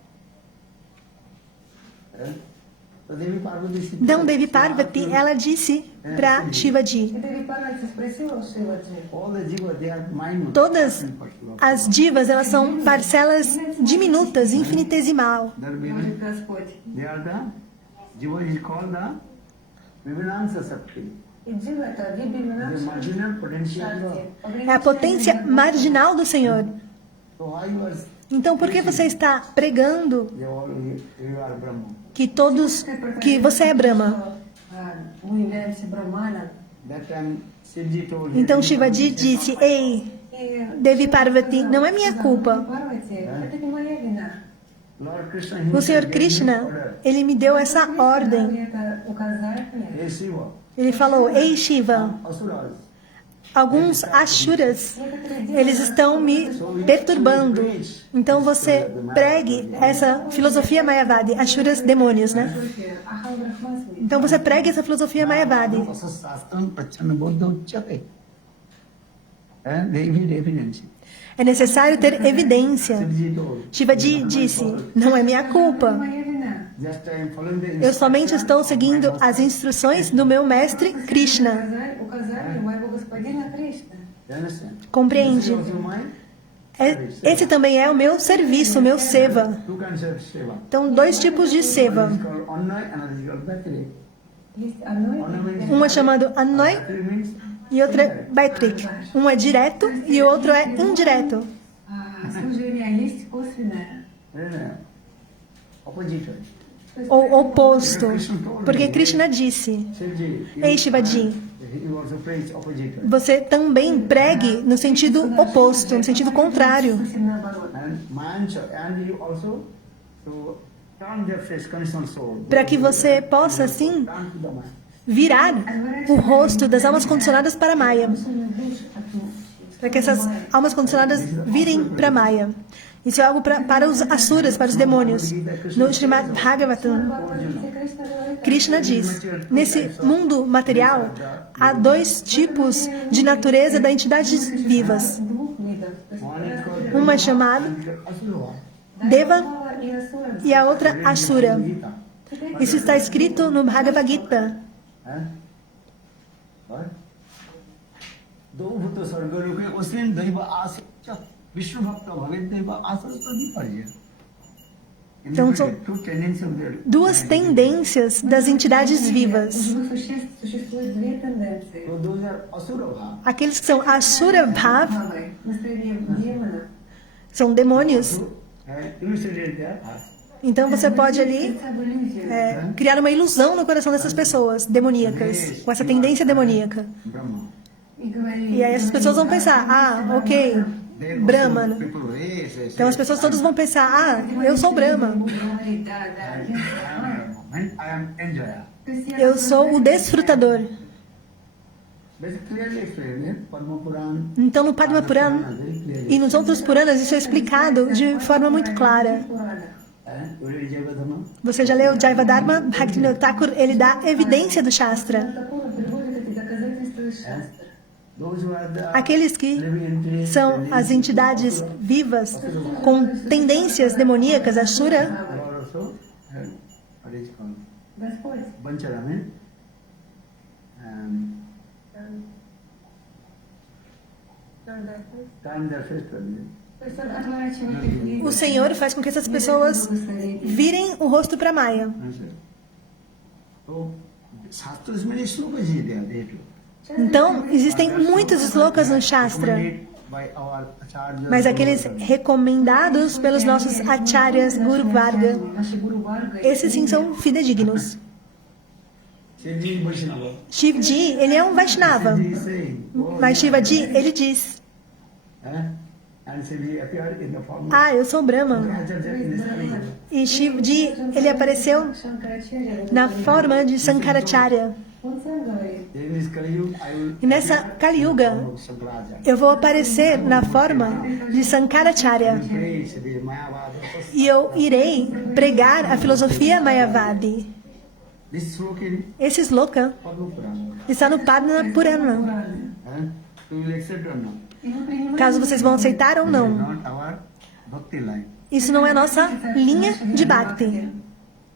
So Devi Parvati said, Então, Devi Parvati, ela disse para Shivaji, И Деви Парвати спросила у Шиваджи, all the Jiva, they are minute. todas as divas, elas são parcelas diminutas, infinitesimal. может Господь. They are the Jiva is called the Vivinansa Sakti. И Джива это Виби The Минакши marginal potential of Шакти. God. É a potência marginal do Senhor. So why you are, Então, por que você está pregando you are Brahma? que você é Brahma? Мы являемся Брахманом. That time Siddhi told him, Então Shivaji disse, ei, И Devi Parvati, não é minha culpa. Парвати, это не моя вина. Lord Krishna O Senhor himself gave me Krishna, order. ele me deu essa ordem. Мне это указать мне. Hey Shiva, Ele falou, ei Shiva, Asuras, alguns Ashuras, eles estão me perturbando. Então você pregue essa filosofia Mayavadi, Ashuras, demônios, né? Ахам Брахмасми. Então você pregue essa filosofia Mayavadi. Asasastram Prachana Buddha Uchate. They need evidence. É necessário ter evidência. Siddhi told, Shivaji disse, não é minha culpa. Моя вина. just I am following the Eu somente estou seguindo as instruções do meu mestre Krishna. Указание моего господина Кришны. You understand? Compreende? Also mine, Esse também é o meu serviço, o meu seva. two kinds of seva. Então, dois tipos de seva. One is called Annai, another is called Bhakti. Есть одно Annai means Um é chamado Anoi Bhakti means e outro é Baitrik. Um é direto e o outro é indireto. служение, а есть косвенное. opposite. Ou oposto. Porque Krishna disse, Siddhi, ei Shivaji, he also prays opposite. você também pregue no sentido oposto, no sentido contrário. Совсем наоборот. And mancha, and you also to turn their face conditional soul. Para que você possa, assim, Turn to the mind. virar o rosto das almas condicionadas para Maya. Para que essas almas condicionadas virem para Maya. Isso é algo para os asuras, para os demônios. No Srimad Bhagavatam, Krishna diz, nesse mundo material, há dois tipos de natureza das entidades vivas. Uma é chamada Deva e a outra Asura. Isso está escrito no Bhagavad Gita. दो भूत स्वर्गलोके उस्मिन् दैव आश्रित्य विष्णु भक्त भवेत् दैव आश्रित्य पर्य. Então, são duas tendências das entidades vivas. живых существ существует две тенденции. So those are asura bhav. Aqueles que são Asura Bhav Правое настроение демона. são demônios. So, illustrated there as Então você pode ali Это иллюзия. criar uma ilusão no coração dessas pessoas demoníacas, com essa tendência demoníaca. Brahma. И говорили, E aí essas pessoas vão pensar, ah, ok, Brahman. People say, Então as pessoas todas vão pensar, ah, eu sou Brahma. говорит, да, да, я I am enjoyer. То есть я Eu sou o desfrutador. Very clearly explained, Padma Puran. Então no Padma Purana Very clearly. e nos outros Puranas isso é explicado de forma muito clara. You read Jayavadharma? Você já leu Jaivadharma? Bhaktivinoda Thakur, ele dá evidência do Shastra. Такого приводит эти доказательства из шастр. Those who are the Aqueles que living entities, são as entidades vivas com tendências demoníacas, Ashura, are also, what is called? Господь. Bancharam, and turn their face to me. То есть он отворачивает их лица. o Senhor faz com que essas pessoas virem o rosto para Maya. So, Shastras many slokas is there, they do. Então, existem muitos slokas no Shastra, Recommended by our acharyas, mas aqueles recomendados pelos nossos acharyas, Guru Varga, Наши Гуру Варга. esses sim são fidedignos. Siddhi Vaishnava. Shivji, ele é um Vaishnava, Siddhi is saying, oh, mas Shivaji, ele diz, and Siddhi appeared in the form of ah, eu sou Brahma. Acharya in this Kali. E Shivji, ele apareceu Шанкарачарья. na forma de Sankaracharya. Он сам говорит. In this Kali Yuga, I will E nessa Kali Yuga, Shankaracharya. eu vou aparecer na forma de Sankaracharya. Praise the Mayavada. E eu irei pregar a filosofia Mayavadi. This sloka in Esse sloka Padma Purana. está no Padma Purana. You will accept or not? И мы принимаем Caso vocês vão aceitar ou não. Not our bhakti line. Isso não é nossa linha de Bhakti.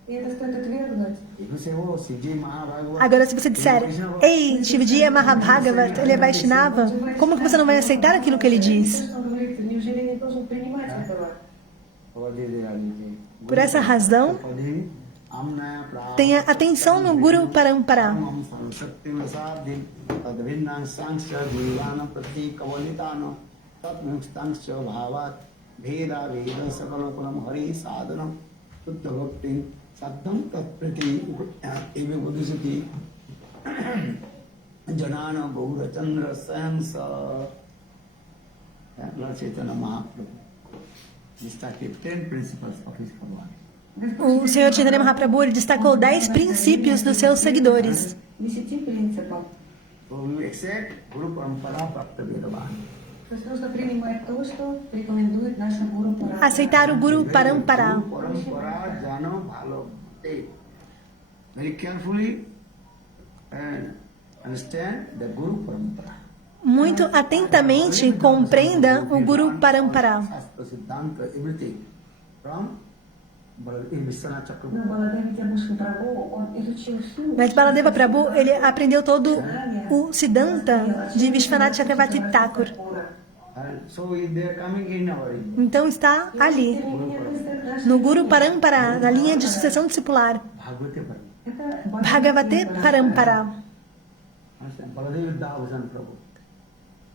и это стоит отвергнуть. If you say, oh, CJ Mahabhagavad, Agora, se você disser, ei, Shivji é Mahabhagavat, ele é Vaishnava, como que você não vai aceitar aquilo que ele diz? Он говорит, неужели не должен принимать этого? Por essa razão, tenha atenção no Guru Parampara. Janana Gaura Chandra Samsa Lord Chaitanya Mahaprabhu. He started 10 principles of his followers. O Senhor Chaitanya Mahaprabhu ele destacou 10 princípios dos seus seguidores. 10 принципов. So we accept Guru Parampara Prapta Vedavana. То есть нужно принимать то, что рекомендует наша Гуру Парампара. Aceitar o Guru Parampara. Guru Parampara Jano Bhalo. Very carefully understand the Guru Parampara. Muito atentamente compreenda o Guru Parampara. Shastra, Siddhanta, everything from Vishwanath Но Chakravarti. Баладева Дядюшка Прабху, он изучил всю Mas Baladeva Prabhu, ele aprendeu todo o Siddhanta de Vishwanath Chakravarti Thakur. And so they are coming in our Então está ali, no Guru Parampara, na linha de sucessão discipular, Bhagavate Parampara. Это Bhagavate Parampara. Understand? Baladev Dahujan Prabhu,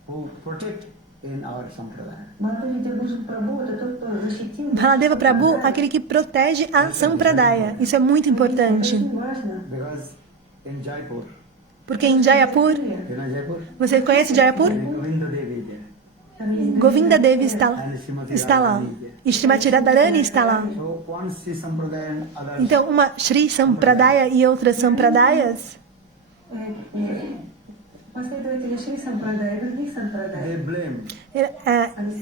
who protect in our sampradaya. Баладева Дядюшка Прабху, это тот, кто защитил. Baladeva Prabhu, aquele que protege a Sampradaya. Isso é muito importante, Очень важно. Because in Jaipur, porque em Jayapur, you know Jaipur? você conhece Jayapur? Govinda Devi is there. Там есть Govinda Devi está lá. E Srimati Radharani está lá. So one Sri Sampradaya and others, Então, uma Sri Sampradaya e outras Sampradayas, последователи Шри Сампрадая, других Сампрадай. they blame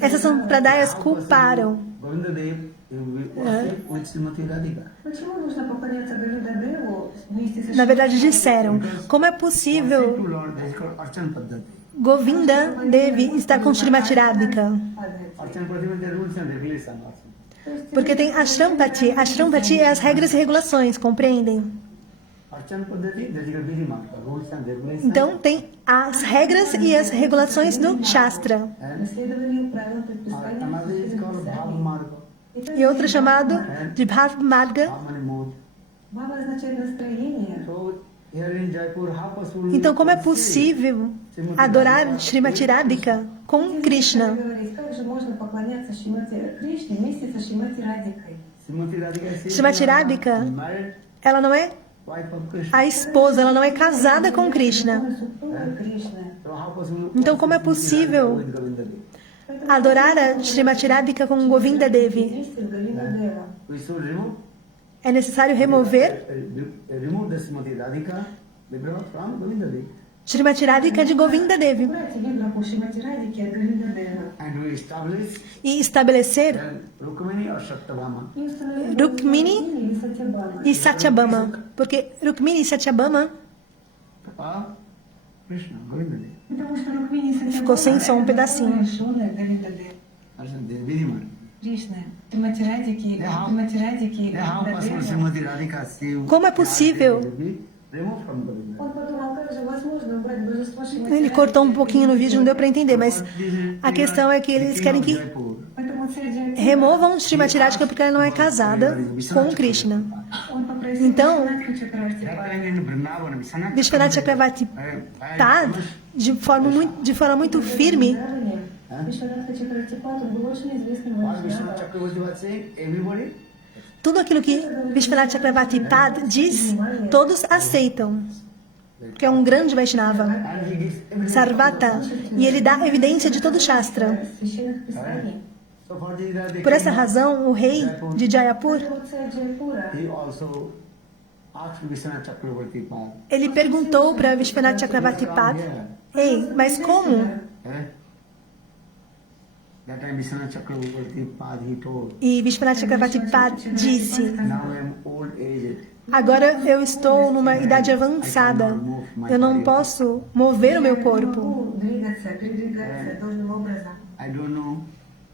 essas Sampradayas culparam. Govinda Dev worship with Srimati Radhika. Почему нужно поклоняться Галюдадеву вместе со Na verdade, disseram, como é Worship possível to Lord, that is called Archan Paddhati. Govinda Devi estar com Srimati Radhika? Archan Paddhati is the rules and regulations also. Porque tem Ashrampati. Ashrampati é as regras e regulações, compreendem? Archan Paddhati, that is called Vidhi rules and regulations. Então, tem as regras e as regulações do Shastra. Следование правилам предписаний. Another is called Bhav Marga, E outro chamado de Bhav Marga. Bhavmani Mode. Баба означает настроение. So here in Jaipur, how possible Então, como é possível adorar Srimati Radhika com Krishna? Говорить, как же можно поклоняться Шримати Кришне вместе со Шримати Радикой? Srimati Radhika is Srimati Radhika, married ela não é wife of Krishna. a esposa, ela não é casada com Krishna. Он супруга Кришны. So how possible Então, como é possível with Govinda Dev? adorar a Srimati Radhika com Govinda Devi? Действует Галина We should remove É necessário remover remove the Srimati Radhika Vigraha from Govinda Dev. Srimati Radhika de Govinda Devi Убрать Виграху Шримати Радики от Галина Дева. And we establish e estabelecer Rukmini or Satyabhama. И установить Rukmini или Сатьябама. e Satyabhama. Porque Rukmini e Satyabhama Krishna, Govinda Dev. Потому что Рукмини и Сатьябама Ficou sem som um pedacinho. жены Галина Дева. Arjun Dev, Vidhiman. Кришна. Шримати Радики, Yeah, Шримати Радики, how Галина possible Дева. Srimati Radhika she Como é possível? remove from Govinda Dev? Он подумал, как же возможно убрать божество Шримати Ele cortou um pouquinho no vídeo, não deu para entender, mas a questão é que eles querem que Поэтому царь Джайапура, removam Srimati Radhika porque ela não é casada com Krishna. он попросил Então, Вишванатха Чакраварти That time in Vrindavan, Vishwanath Vishwanath Chakravarti tá de forma muito firme. Вишванатха Чакраварти Пад, он был очень известным What Vishwanath Вайшнавом. Chakravarti was saying, everybody Tudo aquilo que Vishwanath Chakravarti Pad diz, todos aceitam. Porque é um grande Vaishnava, and he gives evidence. Sarvata, e ele dá evidência de todo o Shastra. Священных Писаний. So for this, Por essa razão, o rei de Jayapur, Вот царь Джайапура, he also asked Vishwanath Chakravarti Pad. Ele perguntou para Vishwanath Chakravarti Pad, ei, mas como? Eh? That time Vishwanath Chakravarti Pad he told, E Vishwanath Chakravarti Pad disse, now I am old aged. agora eu estou numa idade avançada, eu não posso mover o meu corpo. Двигаться, передвигаться должным образом. I don't know.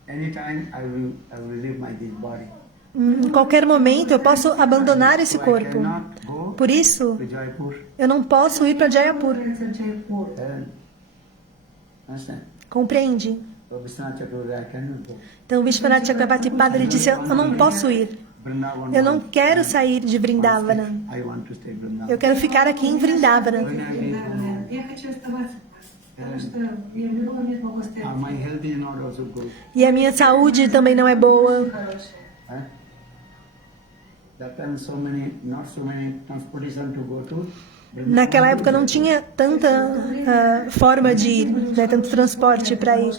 Anytime I will leave this body. Em qualquer momento eu posso abandonar esse So I corpo. cannot go Por isso, to Jaipur. eu não posso ir para Jaipur. Understand? Compreende? So Vishwanath Chakravarti, I cannot go. Então Vishwanath Chakravarti Pad ele disse, eu não posso ir. Vrindavan. Eu não quero sair de Vrindavana. I want to stay Vrindavan. Eu quero ficar aqui em Vrindavana. When I leave, Я хочу оставаться, потому что я в любой момент могу стоять. my health is not also good. E a minha saúde também não é boa. Eh? That time not so many transportation to go to. Naquela época não tinha tanta forma de ir, né, tanto transporte para ir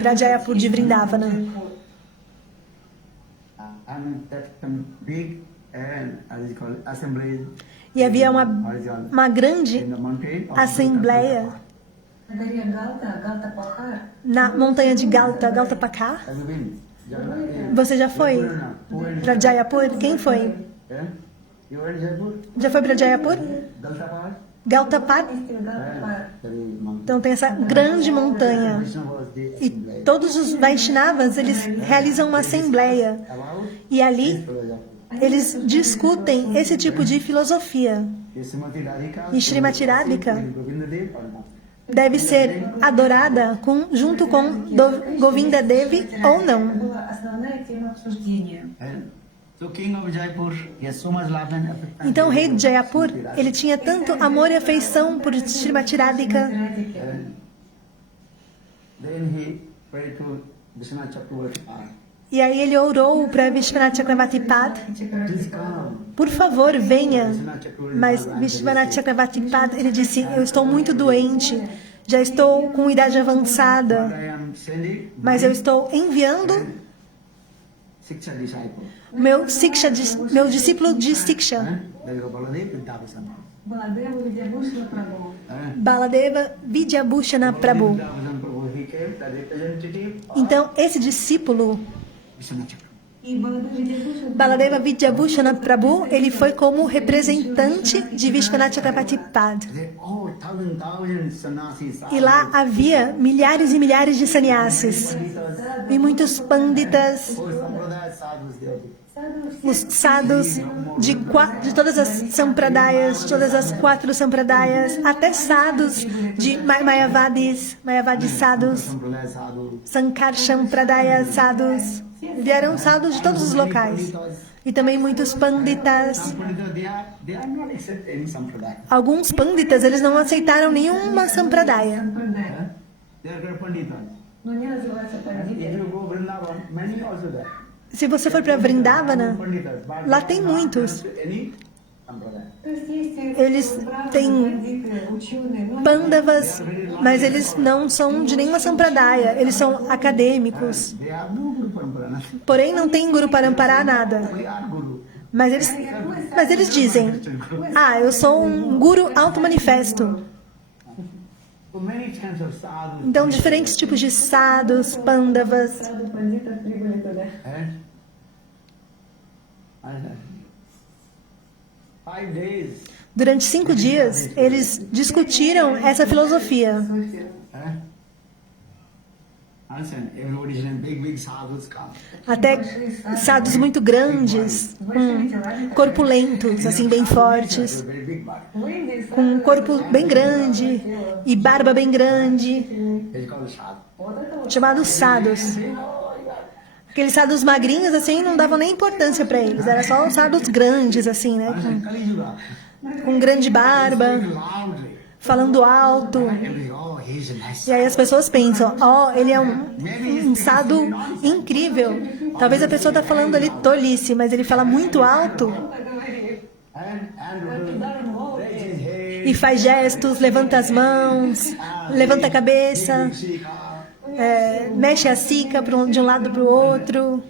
para Jaipur de Vrindavana. And that big assembly E havia uma grande in the mountain of assembleia На горе Галта, Галта-Пахар, na montanha de Galta Pakha. Have you been? Jagannath? Você já foi para Jaipur? Quem foi? Yeah? You went to Jaipur? Já foi para Jaipur? Galtapad? Galtapad? Very mountain. Então tem essa grande montanha. Krishna was the E assembly. todos os Vaishnavas, eles realizam uma assembleia. About E ali philosophy. eles discutem esse tipo de filosofia. Srimati Radhika E Srimati Radhika Govinda Dev or not? deve ser adorada junto com Govinda Devi ou não. была основная тема обсуждения. And so King of Jaipur, he has so much love and affection. Então o rei de Jaipur, ele tinha tanto amor e afeição por Srimati Radhika. And then he prayed to Vishwanath Chakravarti. E aí ele orou para Vishwanath Chakravarti Pad, Please come. por favor, venha. Vishwanath Chakravarti Mas Vishwanath Chakravarti Pad, ele disse, eu estou muito doente, já estou com idade avançada, I am sending mas eu estou enviando Siksha disciple. meu discípulo de Siksha, That is Baladev Vrindavan. Баладеву Видябушила Прабху. Baladeva Vidyabhushana Prabhu. Vrindavan Prabhu, he came, the representative of Então, esse discípulo, Vishwanath Chakravarti. И Баладев Видябушила Baladeva Vidyabhushana Prabhu, ele foi como representante de Vishwanath Chakravarti Pad. They, oh, thousand sannyasis. E lá havia milhares e milhares de sannyasis e muitos panditas, Oh, Sampradaya sadhus there. os sadhus de todas as sampradayas, todas as 4 sampradayas, até sadhus de Mayavadis sadhus, Sampradaya sadhus. Sankar Sampradaya sadhus, vieram sadhus de todos os locais. E também muitos panditas. Sampradaya, they are not accepting any sampradaya. Alguns panditas, eles não aceitaram nenhuma sampradaya. Сампрадая. They are panditas. Но они называются If пандиты. you go Vrindavan, many also there. Se você for para Vrindavana, Panditas, but lá they tem are not muitos. any sampradaya. То есть есть Eles браманы, têm бандиты, ученые, но Pandavas, mas eles não são de nenhuma sampradaya, eles são acadêmicos. They are no Guru Parampara. Porém, não tem Guru Parampara nada. We are Guru. Mas eles dizem, eu sou um Guru auto-manifesto. So many kinds of sadhus. Então, diferentes tipos de sadhus, pandavas. саду бандитов прибыли туда. Eh? 5 days. Durante 5 dias, eles discutiram essa filosofia. Eh? Understand? Everybody is in big sadhus come. Até sadhus muito grandes, corpulentos, assim, bem fortes, Very big body. В Индии com um corpo bem grande e barba bem grande, It's called sadhu. вот это вот chamados sadhus. Aqueles sadhus magrinhos, assim, não davam nem importância para eles. Era só os sadhus grandes, assim, né? Understand? Kali Yuga. Com grande barba, Loudly. falando alto. Oh, he's a nice. E aí as pessoas pensam, ele é um sadhu incrível. Talvez a pessoa está falando ali tolice, mas ele fala muito alto говорит. And raise his head. e faz gestos, levanta as mãos, levanta a cabeça. У mexe a cica de um lado para o outro,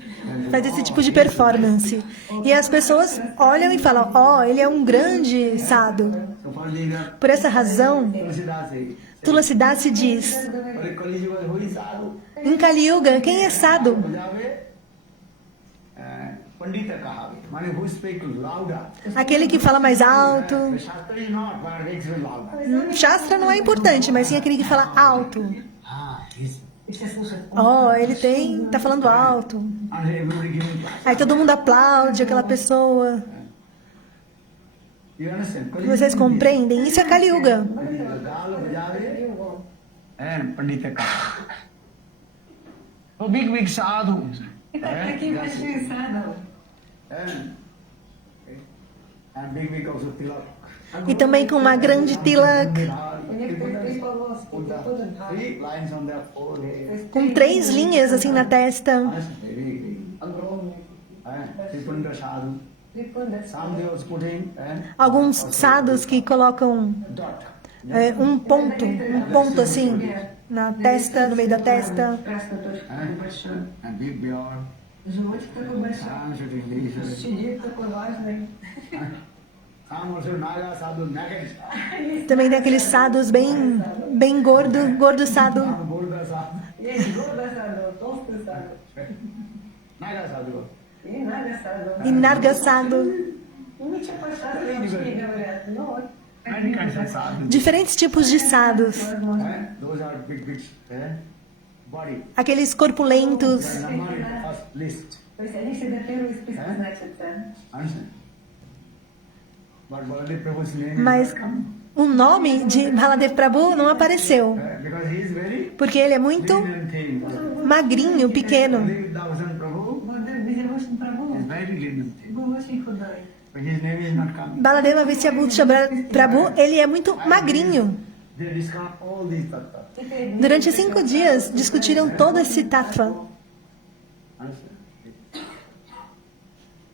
faz esse tipo de performance. E as pessoas olham e falam, ele é um grande sadhu. So for the Por essa razão, Tulsidas Tulsidas diz, who is sadhu? em Kali Yuga, quem é sadhu? Pandita kahave, mane who speak louder. Aquele que fala mais alto. The Shastra is not, but makes you louder. Shastra não é importante, mas sim aquele que fala alto. He's И все слушают. Ele tá falando alto. and everybody giving class. Aí todo mundo aplaude aquela pessoa. You understand? Vocês compreendem? Isso é Kali Yuga. Gala bajave and Pandita kahave. So big sadhus. Итак, такие большие саду. And big also tilak. E também com uma grande tilak, У некоторых 3 полоски, Put the тоже 2. 3 lines on their То forehead. есть com 3 linhas assim na testa. Very огромные. Tripunda sadhu. 3 пункта. Some they was putting Alguns sadhus que colocam dot. um ponto assim na testa, no meio da testa. Красная точка большая. And big beard. Животик такой большой. Some sitting laser. Щенек такой важный. Some also naga sadhu naked. Também tem aqueles sadhus bem gordo sadhu. Some Buddha sadhu. Есть гордый саду, толстый саду. Naga sadhu. И нага саду. E narga sadhu. Ну, ничего по-шару вообще не говорят. Ну вот. Many kinds of sadhu. Diferentes tipos de sadhus. Those are big body. Aqueles corpulentos. Number in first list. То есть они всегда первые списки значатся. Understand? But Baladev Prabhu's name Mas is not come. o nome de Baladev Prabhu não apareceu. Because he is very Porque ele é muito thin and thin. magrinho, pequeno. Baladev Davasan Prabhu Бладер Бедевошин is Прабhu very thin and thin. был очень худой. But his name is not coming. Baladeva Visyabhusha Prabhu, ele é muito magrinho. They discount all these tattvas. Теперь Durante 5 dias discutiram todo esse tattva. Understand?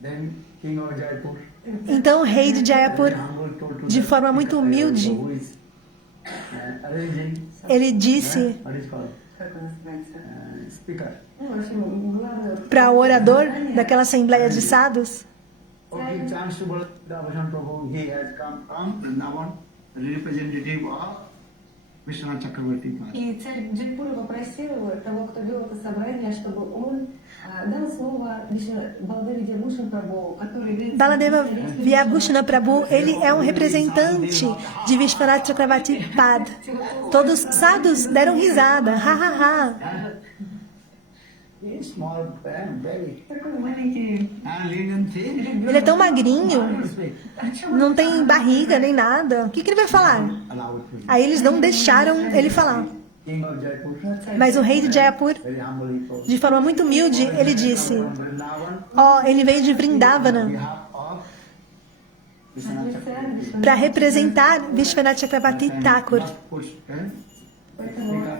Then King of Jaipur, Então o rei de Jayapur, humble, told to de the forma muito humilde, who is arranging, ele disse what is called, как он называется? speaker. Ну, в общем, главное. para o orador daquela assembleia de sadhus, Okay, chance to Baladev Davasan Prabhu, he has come from Vrindavan, the representative of Vishwanath Chakravarti Maharaj. И царь Джайпура попросил того, кто вел это собрание, чтобы он дал слово Баладеве Дебушин Прабhu, который является Baladeva Vyabhushana Prabhu, ele é um representante de Vishwanath Chakravarti Pad. Todos os sadhus deram risada, ha ha ha. He is small, very, такой маленький. and lean and thin. Ele é tão magrinho, He speak. não tem barriga nem nada. O que ele vai falar? Allow it to him. Aí eles não deixaram ele falar. King of Jaipur, Mas o rei de Jayapur, very humbly told. de forma muito humilde, ele disse: From Vrindavan, ele veio de on Vrindavana behalf of Vishwanath Chakravarti. para representar Vishwanath Chakravarti Thakur. Must push, Поэтому, speaker.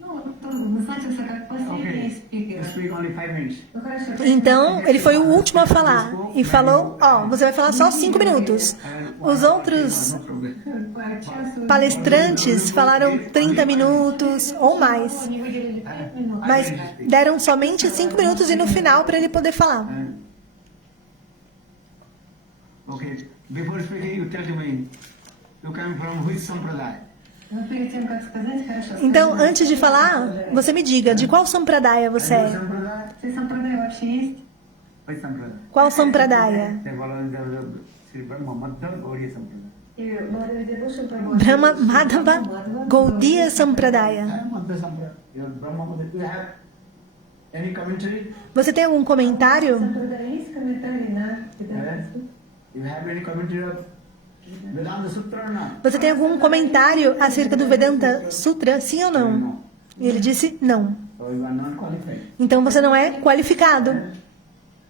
ну, он назначился как последний Okay, спикер. you speak only 5 minutes. Ну, хорошо. Então, ele foi o último a falar e falou: você vai falar só 5 minutos. Os outros No problem. По часу palestrantes falaram 30 minutos ou mais, не выделили 5 минут. mas deram somente 5 minutos e no final para ele poder falar. Okay, before speaking, you tell me, you come from which sampradaya? Но перед тем, как сказать, хорошо. Então, скажи, antes de falar, você me diga de qual sampradaya você Which é? sampradaya? Ты сампрадай вообще есть? Which sampradaya? Qual sampradaya? They follow the Sri Brahma Madhva Gaudiya sampradaya. И Баладеве Дебушин Прабhu. Brahma Madhava Gaudiya Sampradaya. Madhva sampradaya. Your Brahma Madhva. Do you have any commentary? Você tem algum comentário? Сампрадай есть комментарий на Веданту? You have any commentary of Vedanta Sutra or not? Você tem algum comentário acerca do Vedanta Sutra, sim ou não? E ele disse não. So you are not qualified. Então você não é qualificado.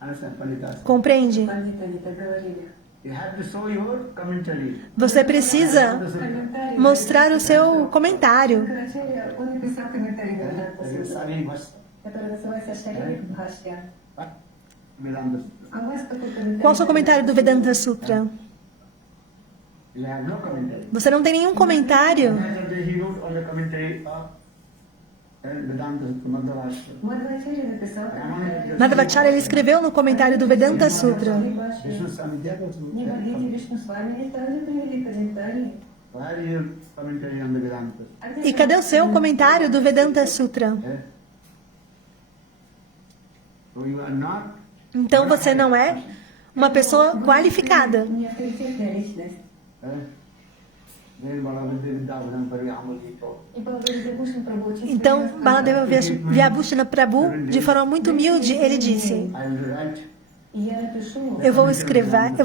Understand, Panditas? Compreende? Пандиты они так говорили. You have to show your commentary. Você precisa Комментарий. mostrar o seu comentário. Карачарья, он написал комментарий на Веданту That is Сутру, Sari Bhashya. который называется Шарик Бхашья. What? Vedanta Sutra. А у вас какой комментарий? Qual o seu comentário do Vedanta Sutra? You have no commentary. Você não tem nenhum comentário. He wrote on the commentary of Vedanta Madhavashtra. Мадхвачарья написал комментарий. Madhvacharya ele escreveu no comentário do Vedanta Sutra. Vishnu Samidhyaka. Нивадити Вишну с вами не также привели комментарий. Where is your commentary on the Vedanta? E cadê o seu comentário do Vedanta Sutra? So you are not Então você não é uma pessoa qualificada. Не авторитетная личность. Then Baladev Vidyabhushan Pariyamalito. И Баладева Бхушан Прабhu очень Então, Baladeva Vyabhushana Prabhu, de forma muito humilde, ele disse: I will write И я напишу. eu vou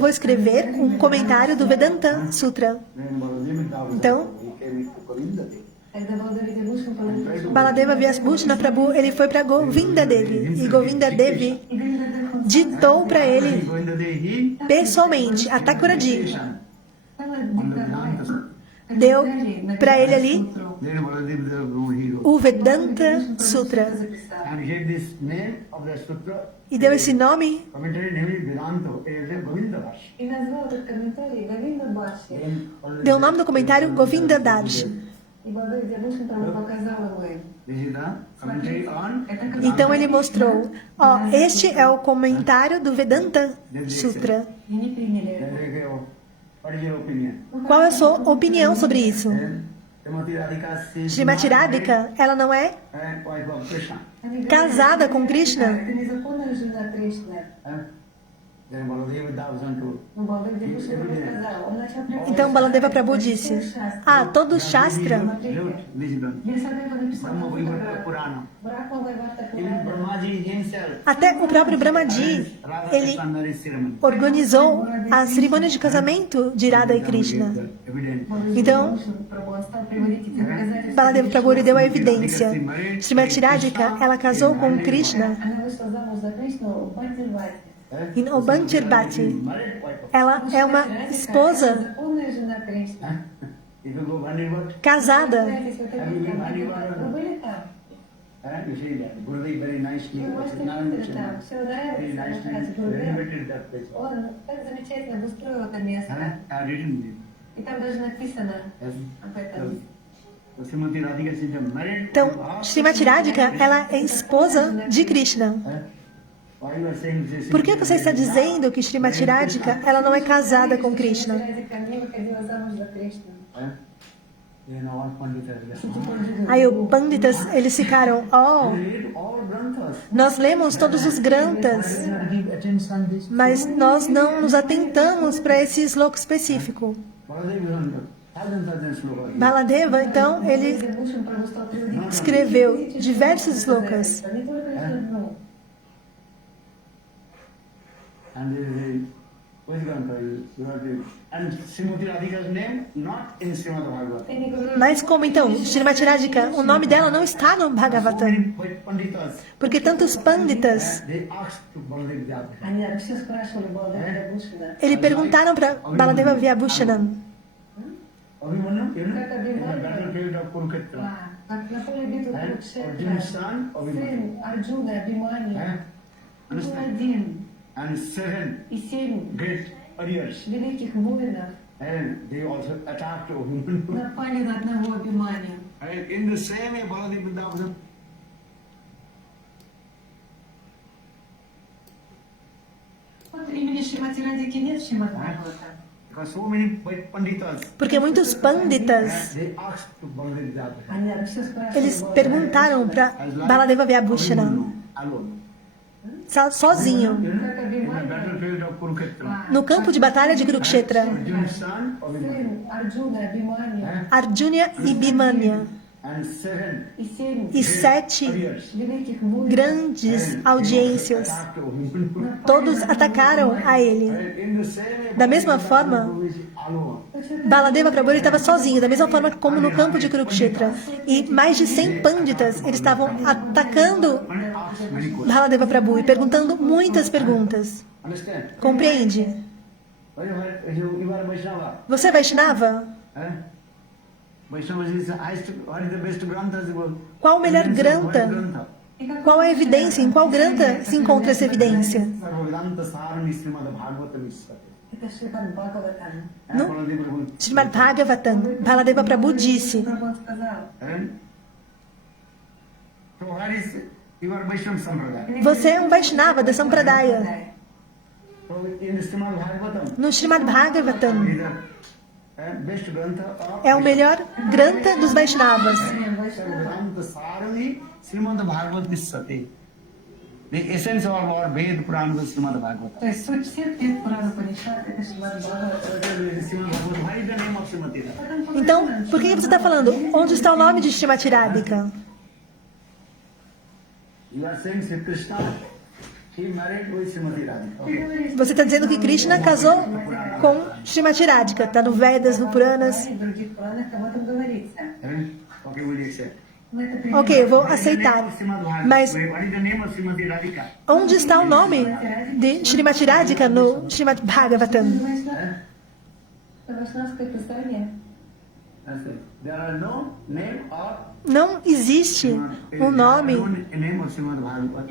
escrever um comentário do Vedanta Sutra. then Baladev Vidyabhushan. Então, He came to Govinda Dev. Когда Баладева Бхушан Прабhu пришел, Baladeva Vyabhushana Prabhu, ele foi para Govinda Devi. E Govinda Devi и Галинадев он ditou para ele Govinda Dev, he pessoalmente, a Thakuradi, стала on the Vedanta Sutra. deu para ele ali Then Baladev Vidyabhushan he wrote. o Vedanta Sutra. And he gave this name of the sutra. E deu esse nome, Commentary name is Vedanta. It is Govinda Bhashya. И назвал этот комментарий Говинда Бхашья. Then already- deu o nome do comentário Govinda Darsh. И Баладева Бхушан Прабhu показал ему. This is the commentary on Это как Então ele mostrou: ó, este é o comentário do Vedanta Sutra. и не приняли его. What is your opinion? Qual é a sua opinião sobre isso? Then Srimati Radhika says, Srimati Radhika, ela não é wife of Krishna. Они говорят, casada com Krishna? это незаконная жена Кришны. Then Baladev Vidyabhushan told. Но Баладева Бхушан Прабhu сказал, он начал применять Então Baladeva Prabhu disse: ah, todo Shastra, Wisdom. Вьясадева написал Brahma какую-то Vaivata Purana. Брахма Вайварта Even Пурана. Brahmaji himself. até o próprio Brahmaji, Radha ele Krishna marriage ceremony. organizou a cerimônia de casamento de Radha e Krishna. Evidence. Então, Прабhu стал приводить эти доказательства. Baladeva Prabhu ele deu a evidência. Srimati Radhika, ela casou com Krishna Она вышла замуж за Кришну в Бхактивате. em Obantirbati. Married wife of. Ela é uma esposa Законная жена Кришны. If you go Vandivat, casada. Знаете, вот это там, вы были там? you see that. Gurudev very nicely, Вы можете Narayan посмотреть там. Krishna, Все very нравится. nicely renovated that place. Он так замечательно обустроил это место. I didn't. И там даже написано Yes. об этом. So Srimati Radhika is married. Então, Srimati Radhika, ela é esposa de Krishna. Why you are saying this? Por que você está dizendo que Srimati Radhika, ela não é casada com Krishna? Радика не выходила замуж за Кришну. You know what Pandita Aí o Panditas, eles ficaram, oh, read all granthas. nós lemos todos os granthas, Give attention this. mas nós não nos atentamos para esse sloka específico. Baladeva, então, ele Бхушан Прабhu стал приводить escreveu diversos slokas. не только лишь одну. And there is a which grantha you have to, and Srimati Radhika's name not in Srimad Bhagavatam. Ты не говоришь, Mas como então, Srimati Radhika, o nome dela não está no So Bhagavatam, many Panditas, porque tantos Panditas, they asked to Baladev Vyabhushan. они все спрашивали Баладева Бхушана. ele perguntaram para Baladeva Vyabhushanan, Abhimanyu, you know, Как in the Abhimanyu. battlefield of Kurukshetra. Как на поле битвы Arjun's Курукшетра, son Abhimanyu. сын Арджуна, Абхимани, был Understand? один, And 7 и 7 great warriors. великих воинов And they also attacked Abhimanyu. напали на одного Абхимани. And in the same way, Baladev Vyabhushan. Вот имени Шримати Радики нет в Шримад Бхагавата. Because so many Panditas, porque muitos Panditas, they asked to Baladev Vyabhushan. Они все спрашивали eles Баладева. perguntaram para Baladeva Vyabhushanan, Alone. sozinho, You know, in the battlefield of Kurukshetra. no campo de batalha de Kurukshetra, Arjun's son Abhimanyu. Сын Арджуна, Абхимани, Arjuna e Bhimanya, And 7 и 7 e 7 warriors. великих воинов grandes audiências, Attacked Abhimanyu. todos atacaram a ele. And in the same way, Da mesma Baladev forma, Vyabhushan is alone. Baladeva Prabhu estava sozinho, da mesma forma como no campo de Kurukshetra. E mais de 100 Panditas, eles estavam atacando And asked many questions. Baladeva Prabhu e perguntando muitas perguntas. Understand? Compreende? You are Vaishnava. Você é Vaishnava? Vaishnava is what is the best granthas? Qual o melhor What grantha? grantha? Qual a evidência? Em qual grantha se encontra essa evidência? Sarva grantha sarami Srimad Bhagavatam Isvate. Это Шримад Бхагаватам. No? Baladev Prabhu. Srimad Bhagavatam, Baladeva Prabhu disse, Прабhu сказал, So where is your Vaishnava Sampradaya? Você é um Vaishnava da Sampradaya. So in Srimad Bhagavatam, No Srimad Bhagavatam is the best grantha of é o melhor Grantha dos Vaishnavas. Vedanta Sarani Srimad Bhagavad Vissate. The essence of our Ved Purana is Srimad Bhagavatam. То есть суть всех пет Пурана Панишат это Шримад Бхагаватам. Srimad Bhagavatam, what is the name of Srimati Radhika? Então, por que você está falando? Onde está o nome de Srimati Radhika? You are saying Sri Krishna, he married with Srimati Radhika. Okay. Você está dizendo que Krishna casou com Srimati Radhika. Está no Vedas, no Puranas. В других Пуранах об этом говорится. Okay, will you accept? Мы это примем. Ok, eu vou aceitar. Mas What is the name of Srimati Radhika? onde está o nome de Srimati Radhika no Srimad Bhagavatam? Это вайшнавское писание. That's it. There are no name of Não existe o nome name of Srimad Bhagavatam,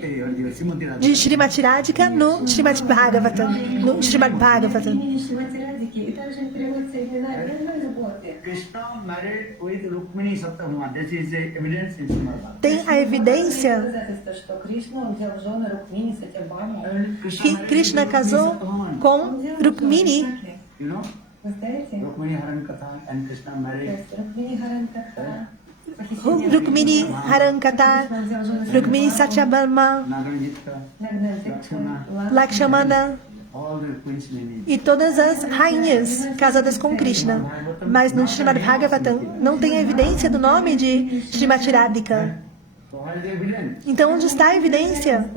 Srimati Radhika. de Srimati Radhika no Srimad Bhagavatam. No Srimad Bhagavatam. Имени Шримати Радхики, и также не переводится имена реальной любови. Krishna married with Rukmini Satyabhama. This is the evidence in Srimad Bhagavatam. Tem a evidência Доказательство, что Кришна взял в жены Рукмини Сатябаму. que Krishna casou com Rukmini. You know, Вы знаете? Rukmini Haran Katha and Krishna То married есть Рукмини Харантакта. Rukmini Harankata, Rukmini Satyabhama, Nagarjita, Lakshmana all the queens named. e todas as rainhas casadas com Krishna. Mas no Srimad Bhagavatam não tem evidência do nome de Srimati Radhika. So where is the evidence? Então onde está a evidência?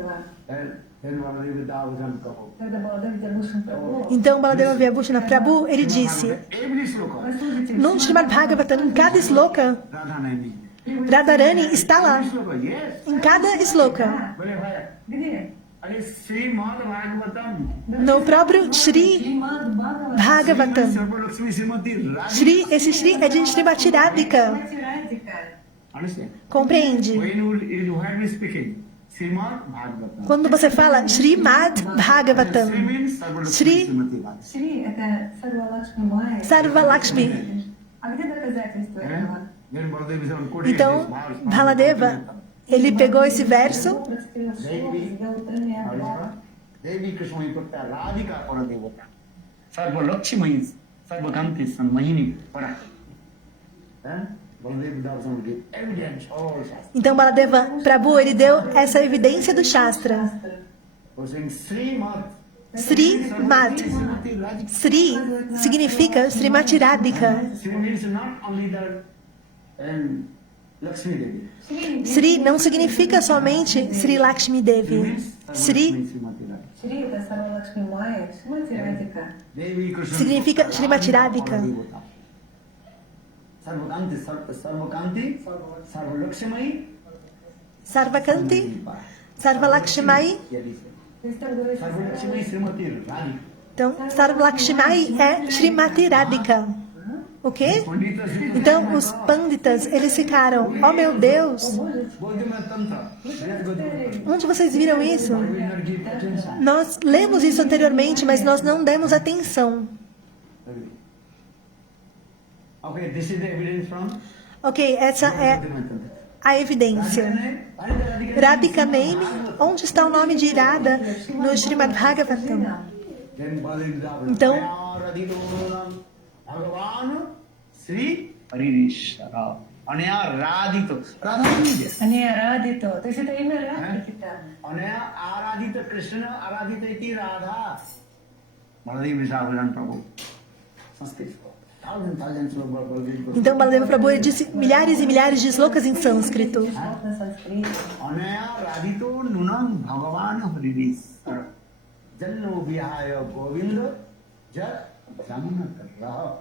Then Baladev Davajan Prabhu. Когда Баладев Дягушин Прабhu, Então Baladeva Vyabhushana Prabhu, ele disse, Every sloka, no Srimad Bhagavatam, em cada sloka, Radha Nami. Radharani está lá. Sloka, yes. Em cada sloka. But where? где? And Srimad Bhagavatam. No próprio Shri Шримад Бхагават, Bhagavatam. Sarvalakshmi Srimati Radha. Shri, esse Shri é de Srimati Radhika. Шримати Радхика. Understand? Compreende? When you heard me speaking, Srimad Bhagavatam. Quando você fala Srimad Bhagavatam, Sri means Sarvalakshmi Shri Srimati Radha. Шри – это Сарвалакшми Майя. Sarvalakshmi. А где доказательства этого? Then Baladev is on quoting Então, this verse. Baladeva, ele pegou esse verso Процитировал слово, сделал Тани Абба. Devi Krishna Iputta Radhika Paradevata. Sarvalakshmi Sarvakanti Sanmahini Para. Baladev doesn't give evidence all Shastra. Então Baladeva Prabhu, ele deu essa evidência do Shastra. For saying Srimad. Sri Mad. Srimati Radhika. Sri significa Srimati Radhika. Sri means not only the Lakshmi Devi. Sri não significa somente Sri Lakshmi Devi. Sri Srimati Radhika. Шри – это Сарвалакшми Майя, Шримати Радхика. Devi Krishna significa Srimati Radhika. Sarvakanti, Sarvakanti, Sarvalakshmi. Sarvakanti, Sarvalakshmai. То есть там говорится, Sarvalakshmi Srimati Radhika. Então, Sarvalakshmai é Srimati Radhika. O quê? Pandita Srimati Então, os panditas, eles ficaram, oh meu Deus, Bodhima Tantra. Let's go to onde vocês viram isso? we will not give attention. Nós lemos isso anteriormente, mas nós não demos atenção. Okay, this is the evidence from Ok, essa é Bodhima Tantra. a evidência. Radhika Name, onde está o nome de Radha no Srimad Bhagavatam? Then Baladev Então- Radhidonam Bhagavan Sri Haririshara. Anaya Radhito. Radha Nami. Они Радито. То есть это имя Радхики там. Anaya Aradhita Krishna Aradhita iti Radha. Baladev Vishavajan Prabhu. Sanskrit. Thousands of Baladev. Então, Baladeva Prabhu ele disse milhares e milhares de slokas em sânscrito. Вот на санскрите. Anaya Radhito Nunam Bhagavan Haririshara. Janno Vihaya Govinda Jat Jamuna Raha.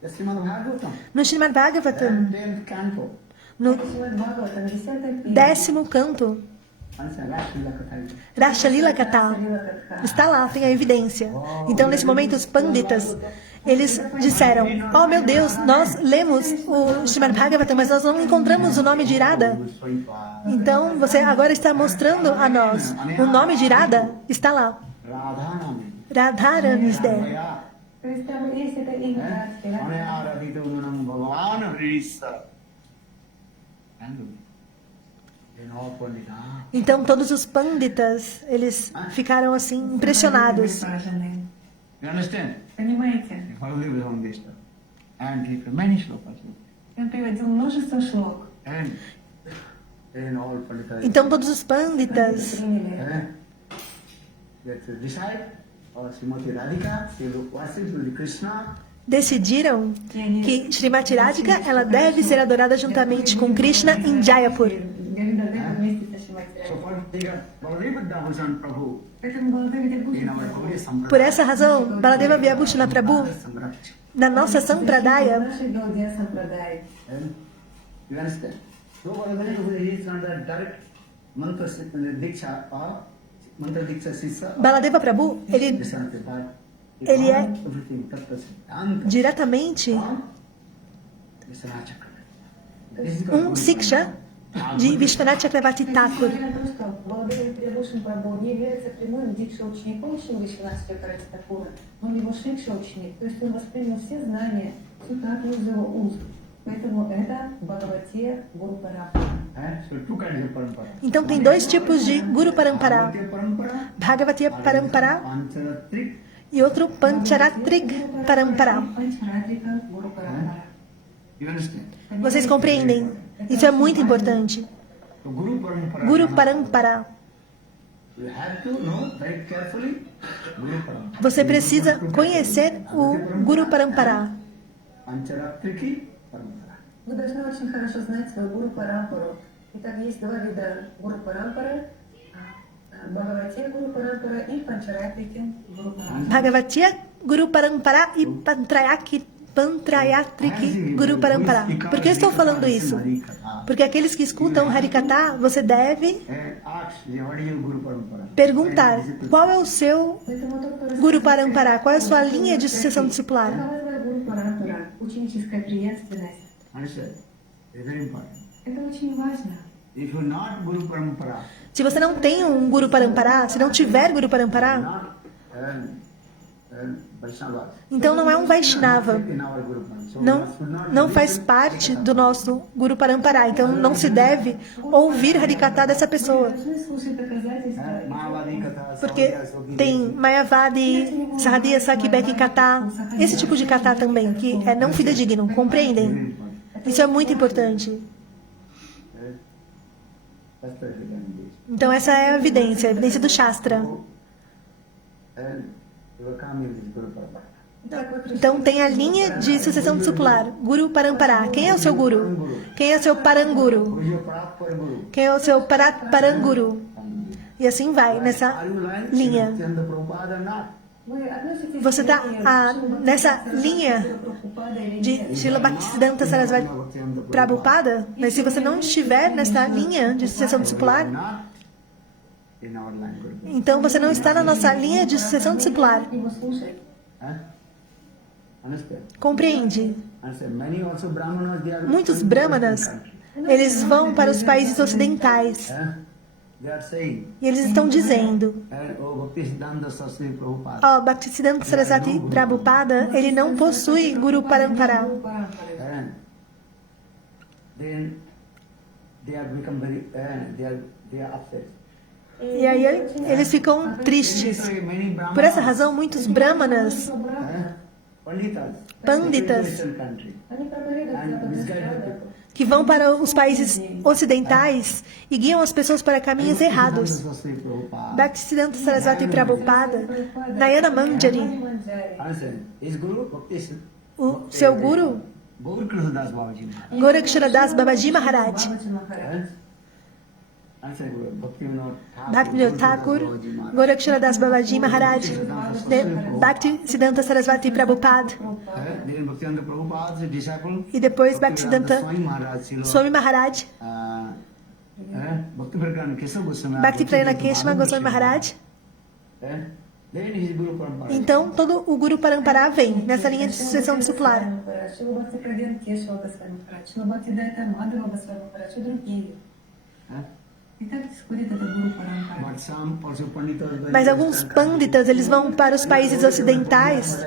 The Srimad Bhagavatam. No Srimad Bhagavatam, 10th canto. no Шримад Бхагаватам, 10-й песня. 10º canto, Rasha Lila Katha, está lá, tem a evidência. Então, nesse momento, os panditas, eles disseram, oh meu Deus, nós lemos o Srimad Bhagavatam, mas nós não encontramos o nome de Radha. Então, você agora está mostrando a nós, o nome de Radha está lá. Radhanami. Radharani is there. То есть там есть это имя Радхики. Anaya Radhito Nunam Bhagavan Haririshara. Then all Pandita, Então todos os panditas, eles ficaram assim impressionados. Поражены. you understand? Понимаете? Baladev is on this stuff. And he put many slokas. Он приводил множество шлок. And then all Pandita Então todos os panditas Приняли. that decide, or Srimati Radhika, she will worship Lord Krishna. decidiram que Srimati Radhika ela deve ser adorada juntamente com Krishna em Jayapur. Говиндадева вместе со Шримати So Радхикой. for Baladev Dabhusan Prabhu, Поэтому Баладева in Дебхушан our Gauriya Sampradaya, Por essa razão, Baladeva Vyabhushana Prabhu, Samrakti. na nossa Sampradaya, нашей Гаудия Сампрадай. And you understand? So Baladev is under direct mantra diksha or mantra diksha sisa. Baladeva Prabhu, ele Ele é diretamente Siksha de Vishwanath Chakravarti Thakur. Несмотря на то, что Баладева Дебхушан Прабху не является прямым дикша-учеником Шри Вишванатха Чакраварти Тхакура, но он его шикша-ученик, то есть он воспринял все знания, всю татву из его уст. Поэтому это Бхагавати Гуру Парампара. Então tem dois tipos de Guru Parampara, Bhagavati Parampara e outro Pancharatrik Parampara. Панчаратрика Гуру Парампара. Vocês compreendem? Isso é muito importante. Guru Parampara. Você precisa conhecer o Guru Parampara. Вы должны очень хорошо знать свою Гуру Парампару. Итак, есть два вида Гуру Парампары. Бхагавати Гуру Парампара и Панчаратрики Гуру Парампара. Bhagavati Guru Parampara e Pantrayatriki Guru Parampara. Por que eu estou falando isso? Porque aqueles que escutam Harikatha, você deve perguntar qual é o seu Поэтому тот, кто Guru Parampara, qual é a sua linha de sucessão discipular. рассказывает Гуру Парампара, ученическая преемственность, это очень важно. If you're not Guru Parampara, Se você não tem um Guru Parampara, se não tiver Guru Parampara, not Vaishnava. então não é um Vaishnava. In our Guru Parampara. So Não faz parte do nosso Guru Parampara. Então não se deve ouvir Harikatha dessa pessoa. Должны слушать доказательства. Mayavadi Katha, Porque tem Mayavadi, Sahadiya Sakibeki Katha, esse tipo de Katha também, que é não fidedigno, compreendem? Isso é muito importante. that's the evidence. Então essa é a evidência do Shastra. And you will come in this Guru Parampara. Então tem a linha de sucessão discipular, Guru Parampara. Quem é o seu Guru? Quem é o seu Paranguru? Who is your proper Guru? Quem é o seu Paranguru? E assim vai, nessa Are you like linha. Nityananda Prabhupada or not? Вы относитесь Você к está линии nessa linha Прабхупады или de нет? Srila Bhaktisiddhanta Sarasvati Prabhupada, mas se você não estiver nessa linha de sucessão discipular, Not in our line Guru. então você não está na nossa linha de sucessão discipular. Его слушать. Huh? Understand? Compreende? Understand? Many also Brahmanas, they are Muitos brahmanas, eles vão para os países ocidentais They are saying, e eles estão dizendo: oh, Bhaktisiddhanta Saraswati Prabhupada. ó, Bhaktisiddhanta Sarasvati Prabhupada, ele não possui Guru Parampara. Гуру Парампары. And then they are become very, they are upset. E aí eles ficam tristes. Many Brahmanas, Por essa razão, muitos brahmanas, Panditas, Panditas, Western country, Они проповедуют and западную misguide the страну. people. que vão para os países ocidentais e guiam as pessoas para caminhos errados. Saraswati Prabhupada. Bhaktisiddhanta Sarasvati Prabhupada, Nayana Manjari, Understand? His Guru, Bhakti, o seu guru, Gaur Krishnadas Babaji Maharaj. Goraksharadas Babaji Maharaj, Бабаджи Махарадж. Understand? Bhaktivinoda Bhaktivinoda Thakur, Goraksharadas Babaji Maharaj, Bhaktisiddhanta Sarasvati Prabhupada, Then Bhaktivinoda Prabhupada's disciple, e depois Bhaktisiddhanta Swami Maharaj, Srila, Swami Maharaj, Bhakti Pragyan Kesava Goswami, Bhakti Prayana Keshava Goswami Maharaj. Then his Guru Parampara. Então todo o Guru Parampara vem nessa linha de sucessão discipular. Шила Бхакти Прагьян Кешава Госвами Махарадж, Шила Бхакти Дайта Мадхава Госвами Махарадж и другие. И так исходит это Гуру Парампара. But some also Panditas, Mas alguns panditas, eles vão para os países ocidentais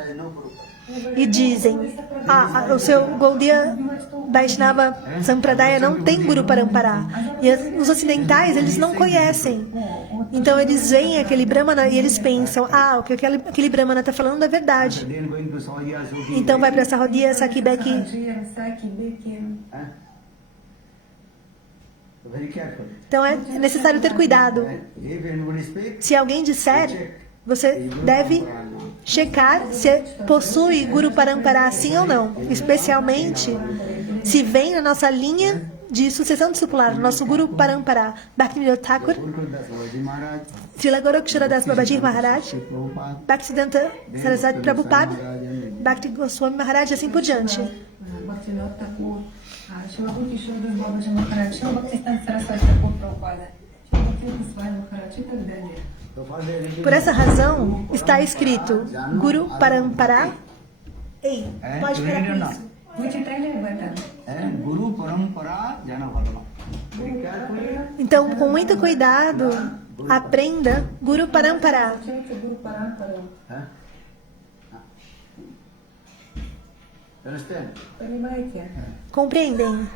e dizem: o seu Gaudiya Vaishnava Sampradaya não tem Guru Parampara. E os ocidentais, eles não conhecem. Então eles veem aquele Brahmana e eles pensam, o que aquele Brahmana está falando é verdade. Then going to Saudi Asoki. Então vai para Sahodia, Sakibeki. Very careful. Então é necessário ter cuidado. If anybody speaks, Se alguém disser, você deve checar se possui Guru Parampara sim ou não. Especialmente se vem na nossa linha de sucessão discipular, nosso Guru Parampara. Bhaktivinoda Thakur, Gurukul Babaji Maharaj, Srila Gorakshara Das Babaji Maharaj, Prabhupada, Bhaktisiddhanta Saraswati Prabhupada, Bhakti Goswami Maharaj e assim por diante. Bhaktivinoda Thakur, Srila Gorakshara Das Babaji Maharaj, Srila Bhaktisiddhanta Saraswati Prabhupada, Srila Bhaktivinoda Swami Maharaj e так далее. so for the religion, Por essa razão, está escrito Guru Parampara. Ei, pode read it or falar not? isso. Вы читали об этом? Guru Parampara Jana Bhagava. Very carefully. Então, com muito cuidado, aprenda Guru Parampara. Учите Гуру Парампару. Huh? You understand? Понимаете? Compreendem?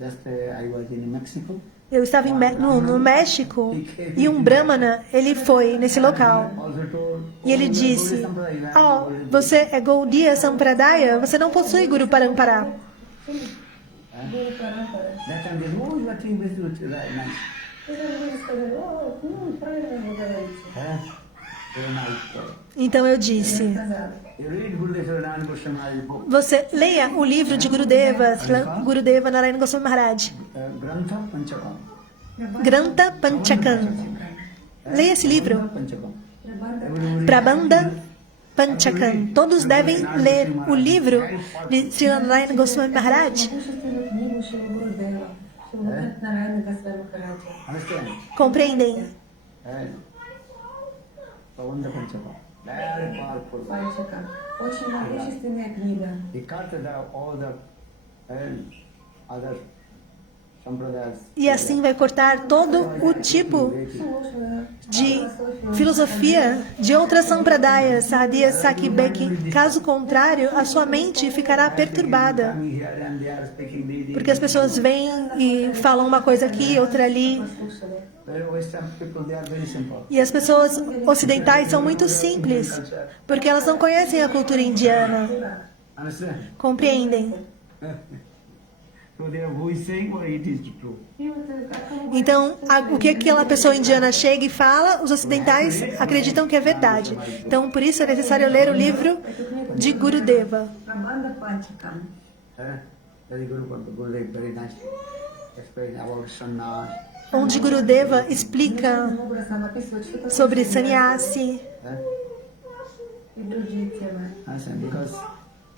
Just I was in Mexico. Eu estava no México e um Brahmana, ele foi nesse local. Also told, E ele disse, você é Gaudiya Sampradaya, você não possui Guru Parampara. Гуру Парампара. that time they know you are doing this right now. И люди сказали, правильно вы говорите. Very nice. Então eu disse, Сказали. You read Gurudeva Narayana Goswami's book, você leia o livro de Gurudeva Narayana Goswami Maharaj, Grantha Panchakam. Grantha Panchakam. Leia esse livro. Panchakam. Prabandha Panchakam. Todos devem ler o livro de Sri Narayana Goswami Maharaj. Слушайте книгу Шрила Гурудева, Шрила Нараяна Госвами Махараджа. Understand? Compreendem? Pavanda Panchakam. Very powerful. Панчака. Очень могущественная книга. He cut all the other sampradayas. E assim vai cortar todo o tipo de filosofia de outras sampradayas, Sahadia, Sakibeki. Caso contrário, a sua mente ficará perturbada. Coming here and they are speaking these Porque as pessoas vêm e falam uma coisa aqui, outra ali. very Western people, they are very simple. E as pessoas ocidentais são muito simples, porque elas não conhecem a cultura indiana. Understand? Compreendem? So they are who is saying what it is true. И вот как Então, o que aquela pessoa indiana chega e fala, os ocidentais acreditam que é verdade. Então, por isso é necessário ler o livro de Gurudeva. Прабанда Панчакам. Very good, Gurudev, very nice. Explain about sannyas. Onde Gurudeva explica Таким образом описывает, что такое sobre sannyasi, и другие темы. Understand? Because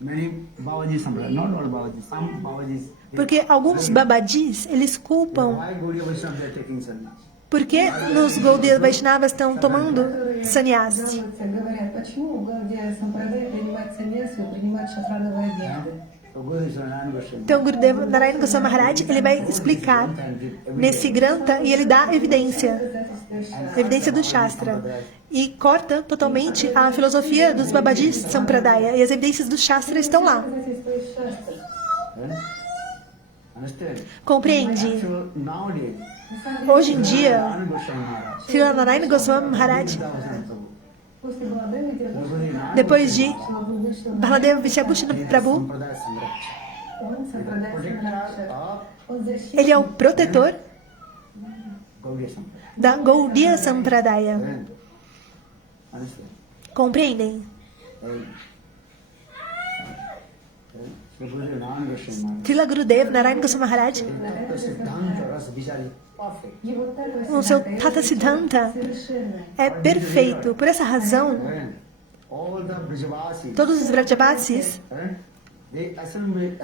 many Babaji sampradaya, not all Babaji, some Babajis. porque alguns babadis, eles culpam Why Gaudiya Vaishnava they are taking sannyas? porque nos Gaudiya Vaishnavas estão tomando sannyasi. Жалуются, говорят, почему Гаудия Сампрадая принимать саньясу, принимать шафрановые одежды. So Gurudev Narayana Goswami. Então, Gurudeva Narayana Goswami Maharaj, ele vai explicar nesse Grantha e ele dá evidência do Shastra. E corta totalmente a filosofia dos Babajis Sampradaya. E as evidências do Shastra estão lá. Understand? Compreende? So nowadays, Hoje em dia, Narayana Goswami Maharaj, Sri Narayana Goswami Maharaj, После Баладева depois de Baladeva Vishwabhushana Prabhu, Sampradaya Samrakshana. он Сампрадая Самракша. Of Он защитник ele é o protetor Gaudiya Sampradaya. da Gaudiya Sampradaya. Understand? Compreendem? So Gurudev Narayana Goswami Maharaj. Srila Gurudev Narayana Goswami Maharaj, Tattva Siddhanta Rasa Vichari, perfect. его также o seu Tata Siddhanta совершенно. é perfeito. Por essa razão, All the Brajavasis, todos os Vrajabasis, they assembled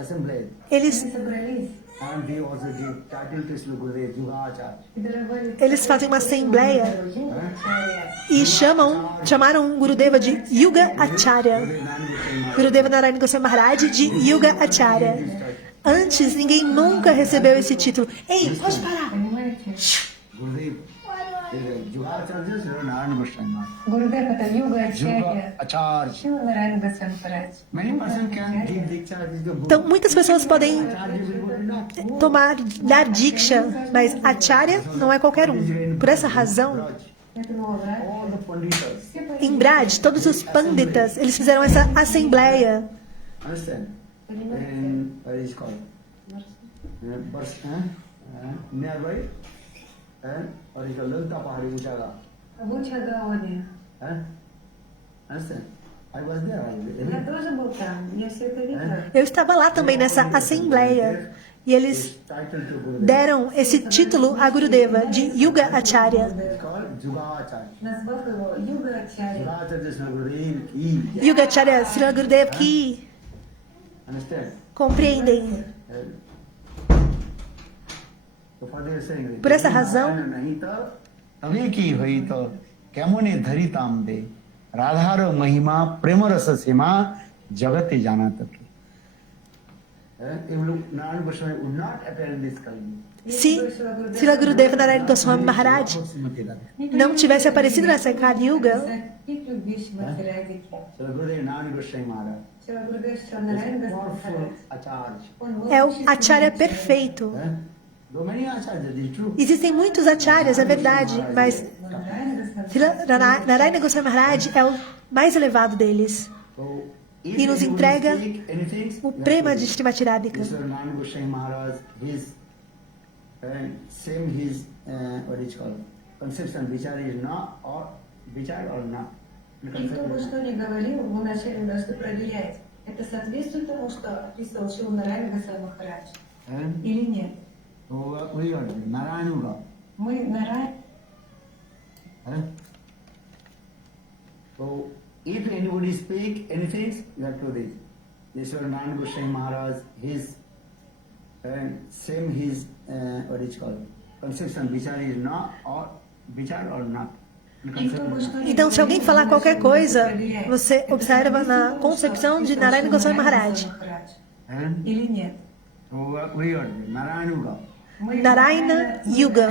eles Собрались and they also give title to Srila Gurudev Yugacharya. и даровали eles fazem uma assembleia Югачарья. e chamaram Gurudeva de Yuga Acharya. Gurudeva Narayana Goswami Maharaj de Yuga Acharya. Antes, ninguém nunca recebeu esse título. Ei, pode parar! Понимаете? Gurudev Yugacharya Sri Narayana Goswami Maharaj. Гурудев это юга, Yuga ачарья. Acharya. Шрила Нарайана Госвами Махарадж. Many persons can give Diksha. This is the book. Então, muitas pessoas podem Acharya will not. dar diksha, mas acharya não é qualquer um. Por essa razão, Это новый враг. All the Panditas. Все em Braj, todos os panditas, eles fizeram essa assembleia. Understand? понимаете? And what is called? Nearby. And what is called Lalta Pahari Uchaga. В Учагаоне. Understand? I was there. Я тоже был там, я все это видела. Eu estava lá também nessa assembleia. E eles Title to Gurudeva. deram esse título a Gurudeva de Yuga Acharya. It's called Yugacharya. Назвав его Юга Ачарья. Yugacharya Sri Gurudev Ki. Yuga Acharya Sri Gurudev Ki. Understand? Compreendem? So further he is saying, Por essa razão, तभी की हुई तो कैमुने धरी ताम दे राधार महिमा प्रेम रस सीमा जगत जाना तक नारायण Goswami would not appear in this Kali. se Srila Gurudeva Narayana Goswami Maharaj não tivesse aparecido nessa Kali Yuga, Таких любящих материалики. So Gurudev Narayana Goswami Maharaj, Шрила Гурудев Нарайана Госвами powerful Махарадж. acharya. Он é o очень Acharya сильный perfeito. Though many acharyas, it is true. Existem muitos acharyas, é verdade, mas Нарайана Госвами Srila Narayana Goswami Maharaj é o mais elevado deles. So, if E nos anybody entrega speak anything, o prema de Srimati Radhika. This is Narayana Goswami Maharaj, his same his what is called conception, vichar is not or vichar or not. И кто бы что ни говорил, мы вначале должны проверять, это соответствует тому, что описывал Шрила Нарайана Госвами Махарадж, или нет. So we are Narayana. Мы Нарайана. So if anybody speak anything, you have to this. This is Narayana Goswami Maharaj, his same his what is called conception, vichar is not or vichar or not. И кто бы что ни Então, se alguém говорил, falar мы qualquer должны coisa, проверять, você observa na concepção de Narayana Goswami Maharaj. Или нет. So we are Narayana. Мы Narayana Yuga.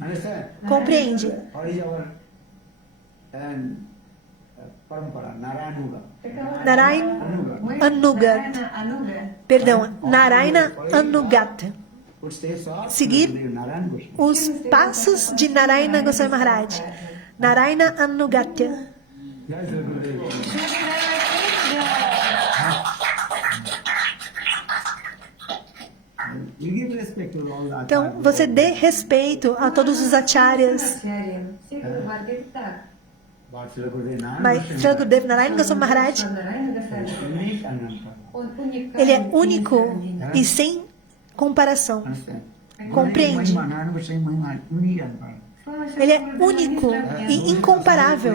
Understand? Compreende? What is our parampara? Narayana. Narayana Мы Anugat. Нарайана Ануга. Perdão, Narayana Anugat. Footsteps of Seguir Narayana Goswami. os passos de Narayana Goswami Maharaj. Narayana Anugatya. Jai Sri Gurudev. You give respect to all that. Então, você dê respeito a todos os acharyas. Ачарья. Все говорили так. But Sri Gurudev Narayana Mas Goswami Srila Gurudeva Narayana Goswami Maharaj, Что Нарайана Госвами is unique and unparalleled. он уникален. ele é único и несравним. e sem comparação. Understand? Compreende? Narayana Goswami Maharaj is unique and unparalleled. Ele é único e incomparável.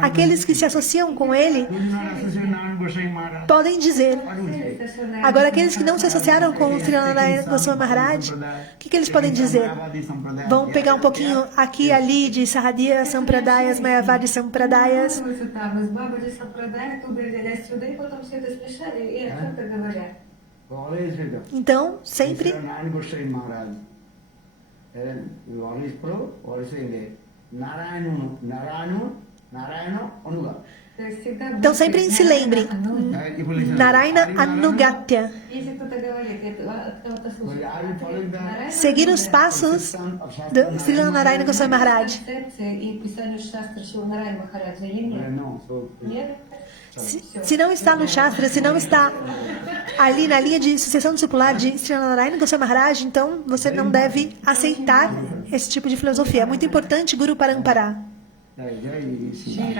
Aqueles que se associam com ele podem dizer. Agora, aqueles que não se associaram com o Sri Narayana Goswami Maharaj, o que eles podem dizer? Vão pegar um pouquinho aqui e ali de Sahadiya Sampradayas, Mayavadi Sampradayas. Там из Бабаджи Сампрадай, оттуда взяли сюда, и потом все это смешали и о чем-то говорят. Então, sempre Narayana Goswami Maharaj. And you always pro, always saying that Narayana Anuga. То есть всегда Então, sempre se lembrem. Narayana Anugatya. Если кто-то говорит, это от кого-то слушает. Seguir os passos do Sri Narayana Goswami Maharaj. Концепция и писанию шастра Шрила Нарайана Махараджа или нет? No, so Нет? Se não está no Shastra, se não está ali na linha de sucessão discipular de Sri Narayana Goswami Maharaj, então você não deve aceitar esse tipo de filosofia. É muito importante Guru Parampara. Jai Jai Shri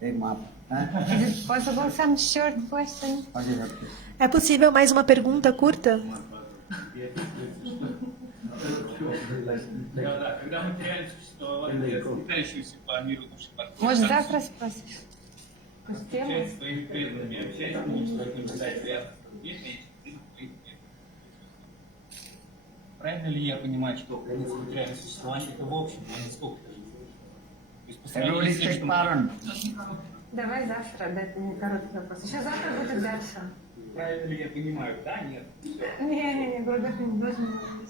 Hey, Map. Is it possible some short question? É possível mais uma pergunta curta? Когда материальное существование питающееся по миру души Может, завтра спросишь? общаясь с своими преданными, общаясь с ними, чтобы им дать ряд правильно ли я понимаю, что граница материального существования это в общем, а не сколько? То есть по сравнению Everybody с тем, take что part on. Давай завтра, да, это не короткий вопрос. Еще завтра будет дальше. Правильно ли я понимаю? Да, нет? Не, благодарю, не должен быть.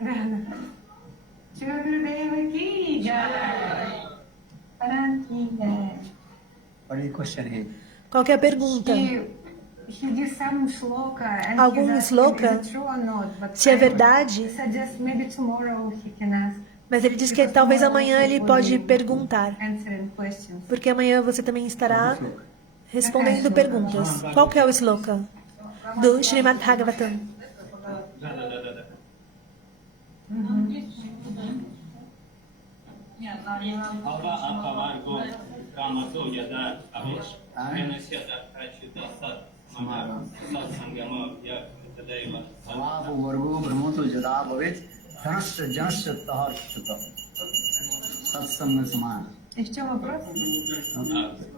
Да. Чудо Киджа. Паранкида. What is the question here? Qual que é a pergunta? He gives some shloka and Algum he's asking, shloka? is it true or not? But Se é I verdade, suggest maybe tomorrow he can ask. mas ele diz que talvez amanhã ele pode perguntar, Answering questions. porque amanhã você também estará respondendo perguntas. Qual que é o sloka? Do Srimad Bhagavatam. Да. Ава апаварго камато яда авеш. Янасяда ачута сат мама сат сангама я тадайва. Bhava vargo brahmato jada bhavet dhanasya janasya taharshata satsanga samana. И в чем вопрос?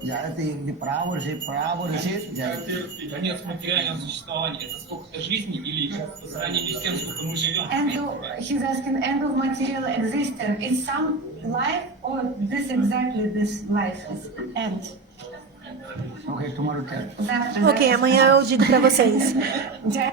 Jayate праворжит, jayate. Конец материального существования — это сколько-то жизней или по сравнению с тем, сколько мы живем? He's asking end of material existence. Is some life or this exactly this life is end? Okay, tomorrow tell. Завтра. Ok, amanhã eu digo pra vocês. Jai